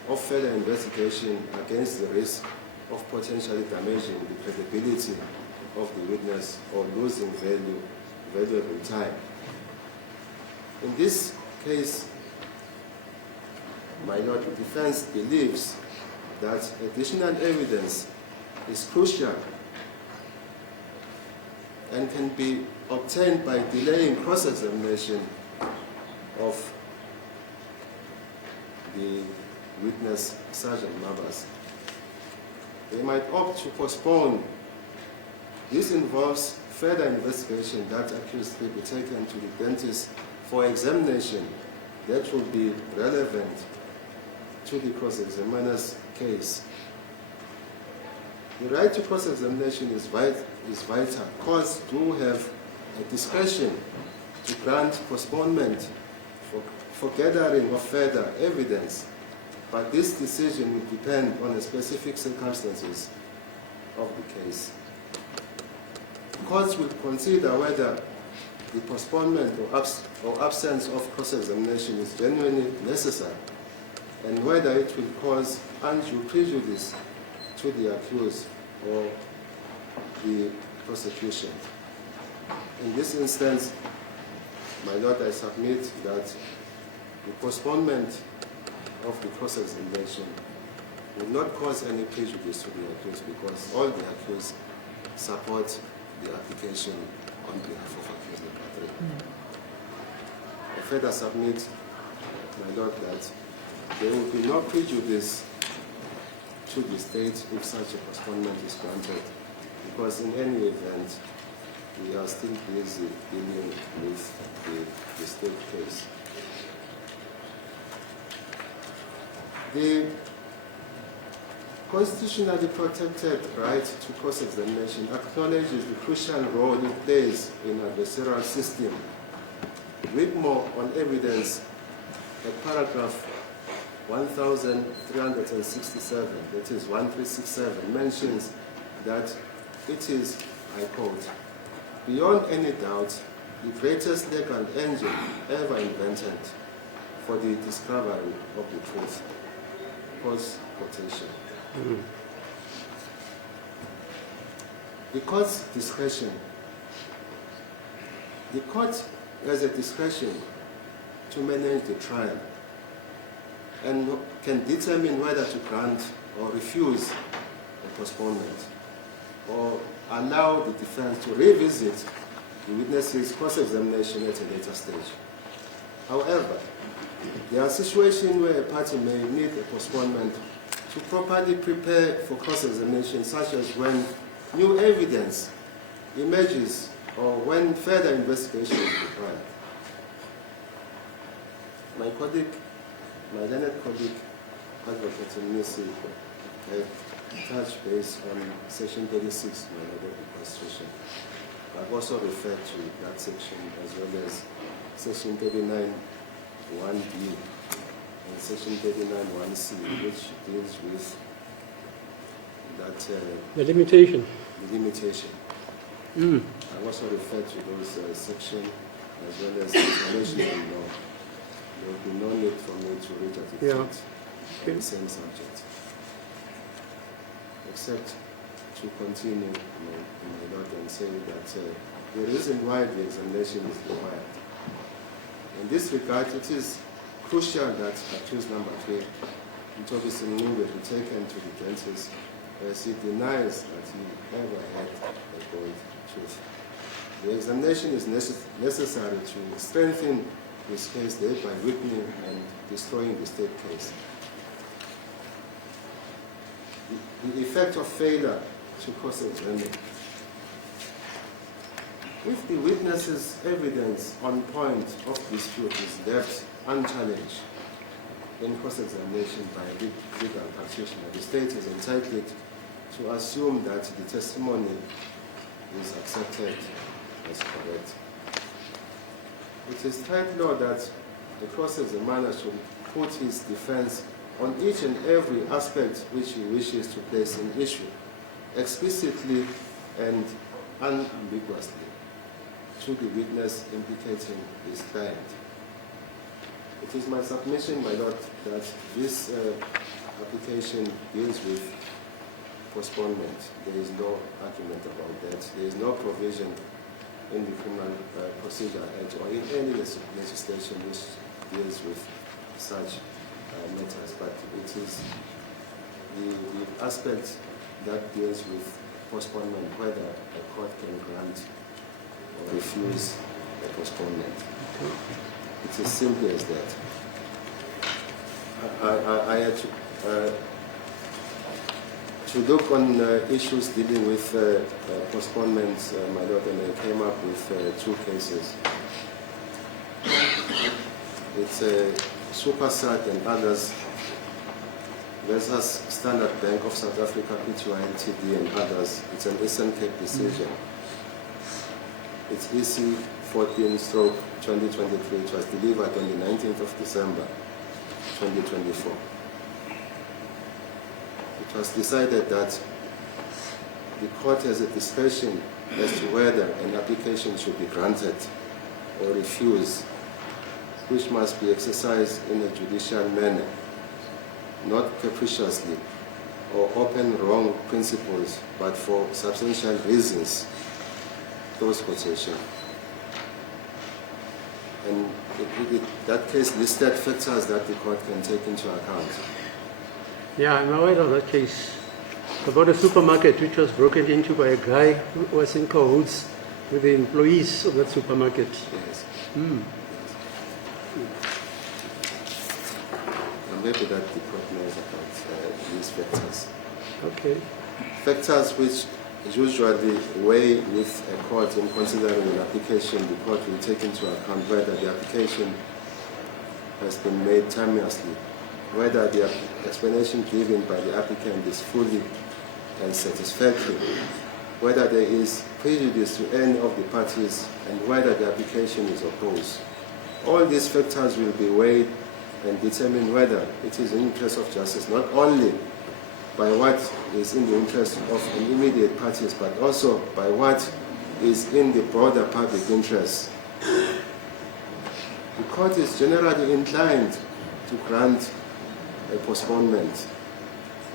of further investigation against the risk of potentially damaging the credibility of the witness or losing valuable time. In this case, my Lord, the defense believes that additional evidence is crucial and can be obtained by delaying cross-examination of the witness, Sergeant Mabasa. They might opt to postpone. This involves further investigation that accused will be taken to the dentist for examination that will be relevant to the cross-examiner's case. The right to cross-examination is vital. Courts do have a discretion to grant postponement for gathering of further evidence, but this decision will depend on the specific circumstances of the case. Courts will consider whether the postponement or absence of cross-examination is genuinely necessary and whether it will cause undue prejudice to the accused or the prosecution. In this instance, my Lord, I submit that the postponement of the cross-examination will not cause any prejudice to the accused because all the accused support the application on behalf of accused number 3. I further submit, my Lord, that there will be no prejudice to the state if such a postponement is granted, because in any event, we are still busy dealing with the state case. The constitutionally protected right to cross-examination acknowledges the crucial role it plays in adversarial system. Read more on evidence at paragraph 1367, that is 1367, mentions that it is, I quote, beyond any doubt, the greatest legal engine ever invented for the discovery of the truth. Close quotation. The court's discretion. The court has a discretion to manage the trial and can determine whether to grant or refuse a postponement, or allow the defense to revisit the witness's cross-examination at a later stage. However, there are situations where a party may need a postponement to properly prepare for cross-examination, such as when new evidence emerges or when further investigation is required. My learned colleague, Advocate Nisi, touched base on Section 36 of the Constitution. I've also referred to that section as well as Section 39 1B and Section 39 1C, which deals with that The limitation. the limitation. I've also referred to those sections as well as international law. There will be no need for me to read at it on the same subject, except to continue my Lord and say that the reason why the examination is required. In this regard, it is crucial that accused number 3, Ntobi Simnube, be taken to the dentist as he denies that he ever had a gold tooth. The examination is necessary to strengthen his case, thereby weakening and destroying the state case. The effect of failure to cross-examine. If the witness's evidence on point of dispute is left unchallenged in cross-examination by a legal practitioner, the state is entitled to assume that the testimony is accepted as correct. It is tight law that the cross-examiner should put his defense on each and every aspect which he wishes to place in issue, explicitly and unambiguously, to the witness implicating his client. It is my submission, my Lord, that this application deals with postponement. There is no argument about that. There is no provision in the Criminal Procedure Act or in any legislation which deals with such matters, but it is the aspect that deals with postponement, whether a court can grant or refuse a postponement. It's as simple as that. I had to look on issues dealing with postponements, my Lord, and I came up with 2 cases. It's Supersat and others versus Standard Bank of South Africa, PTY Ltd and others. It's an Eastern Cape decision. It's EC 14/2023. It was delivered on the 19th of December 2024. It was decided that the court has a discretion as to whether an application should be granted or refused, which must be exercised in a judicial manner, not capriciously or open wrong principles, but for substantial reasons. Those quotations. And that case listed factors that the court can take into account. Yeah, I'm aware of that case. About a supermarket which was broken into by a guy who was in cahoots with the employees of that supermarket. Yes. Mm. I'm happy that the court knows about these factors. Okay. Factors which usually weigh with a court in considering an application. The court will take into account whether the application has been made timelessly, whether the explanation given by the applicant is fully and satisfactory, whether there is prejudice to any of the parties, and whether the application is opposed. All these factors will be weighed and determine whether it is in the interest of justice, not only by what is in the interest of the immediate parties, but also by what is in the broader public interest. The court is generally inclined to grant a postponement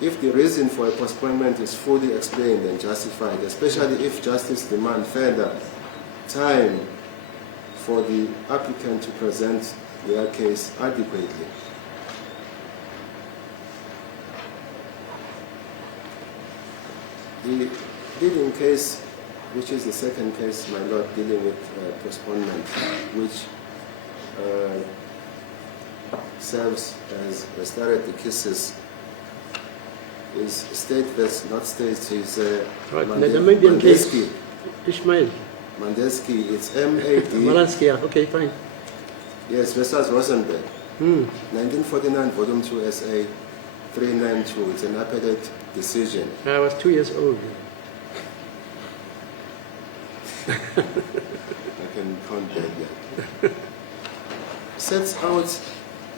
if the reason for a postponement is fully explained and justified, especially if justice demands further time for the applicant to present their case adequately. The leading case, which is the second case, my Lord, dealing with postponement, which serves as a stare decisis, is state versus not state, is Right, the Namibian case, Mandeski. Ishmael. Mandeski, it's M-A-D. Malansky, yeah, okay, fine. Yes, versus Rosenberg. 1949, volume 2, SA 392. It's an appellate decision. I was 2 years old. I can count that, yeah. Sets out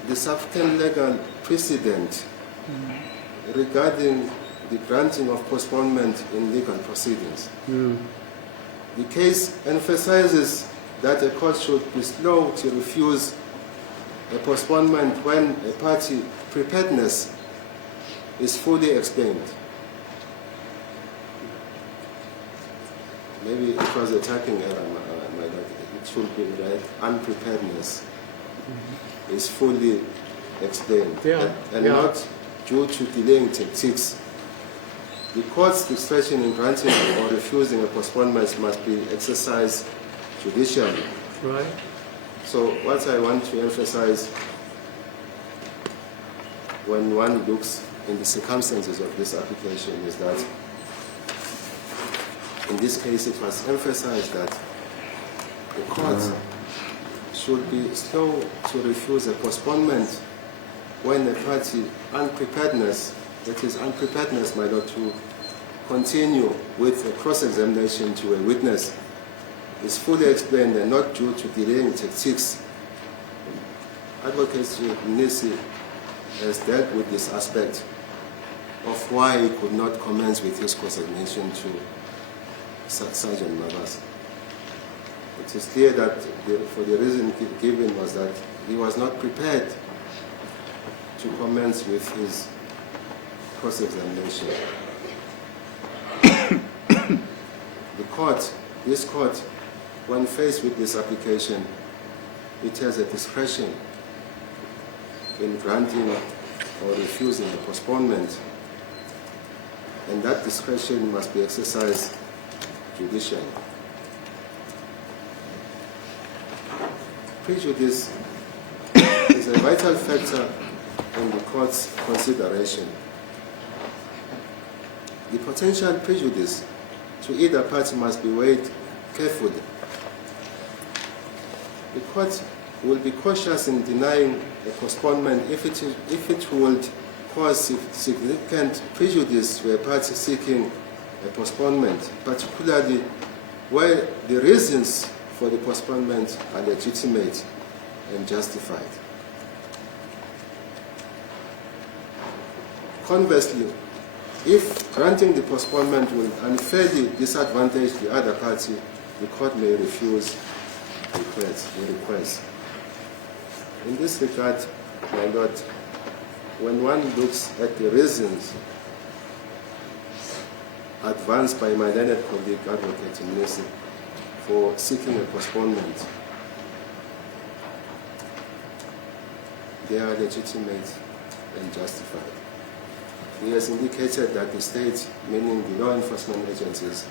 the subsequent legal precedent regarding the granting of postponement in legal proceedings. The case emphasizes that a court should be slow to refuse a postponement when a party preparedness is fully explained. Maybe it was a typing error, my Lord. It should be right. Unpreparedness is fully explained, and not due to delaying tactics. The court's discretion in granting or refusing a postponement must be exercised judicially. Right. So what I want to emphasize when one looks in the circumstances of this application is that in this case it was emphasized that the court should be slow to refuse a postponement when a party unpreparedness, that is unpreparedness, my Lord, to continue with a cross-examination to a witness is fully explained and not due to delaying tactics. Advocate Nisi has dealt with this aspect of why he could not commence with his cross-examination to Sergeant Mabasa. It is clear that for the reason given was that he was not prepared to commence with his cross-examination. This court, when faced with this application, it has a discretion in granting or refusing the postponement, and that discretion must be exercised judicially. Prejudice is a vital factor in the court's consideration. The potential prejudice to either party must be weighed carefully. The court will be cautious in denying a postponement if it would cause significant prejudice to a party seeking a postponement, particularly where the reasons for the postponement are legitimate and justified. Conversely, if granting the postponement will unfairly disadvantage the other party, the court may refuse the request. In this regard, my Lord, when one looks at the reasons advanced by my learned colleague, Advocate Nisi, for seeking a postponement, they are legitimate and justified. He has indicated that the state, meaning the law enforcement agencies,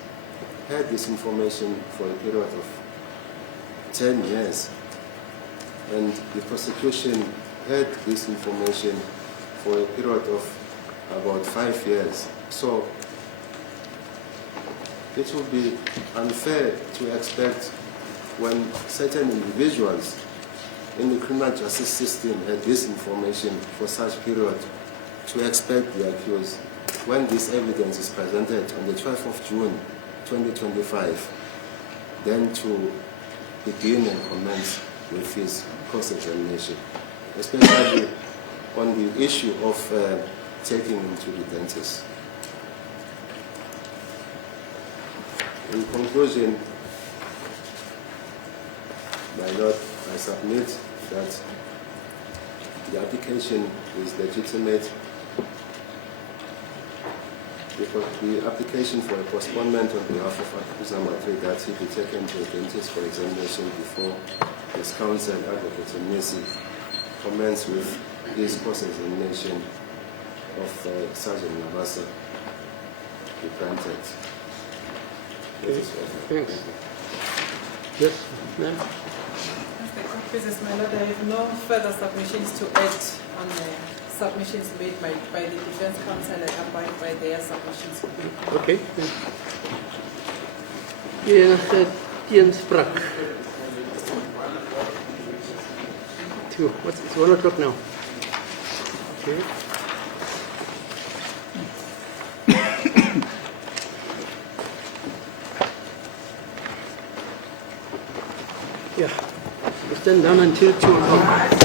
had this information for a period of 10 years, and the prosecution had this information for a period of about 5 years. So it would be unfair to expect when certain individuals in the criminal justice system had this information for such period to expect the accused, when this evidence is presented on the 12th of June 2025, then to begin and commence with his cross-examination, especially on the issue of taking him to the dentist. In conclusion, my Lord, I submit that the application is legitimate. The application for a postponement on behalf of Fumana that he be taken to a dentist for examination before his counsel, Advocate Nisi, commence with his cross-examination of Sergeant Mabasa be granted. Thanks. Yes, ma'am? Business, my lord, I have no further submissions to add on the submissions made by the defense counsel. I abide by their submissions. Okay. Enige teenspraak. It's 1 o'clock now. Okay. Yeah. Stand down until 2 o'clock.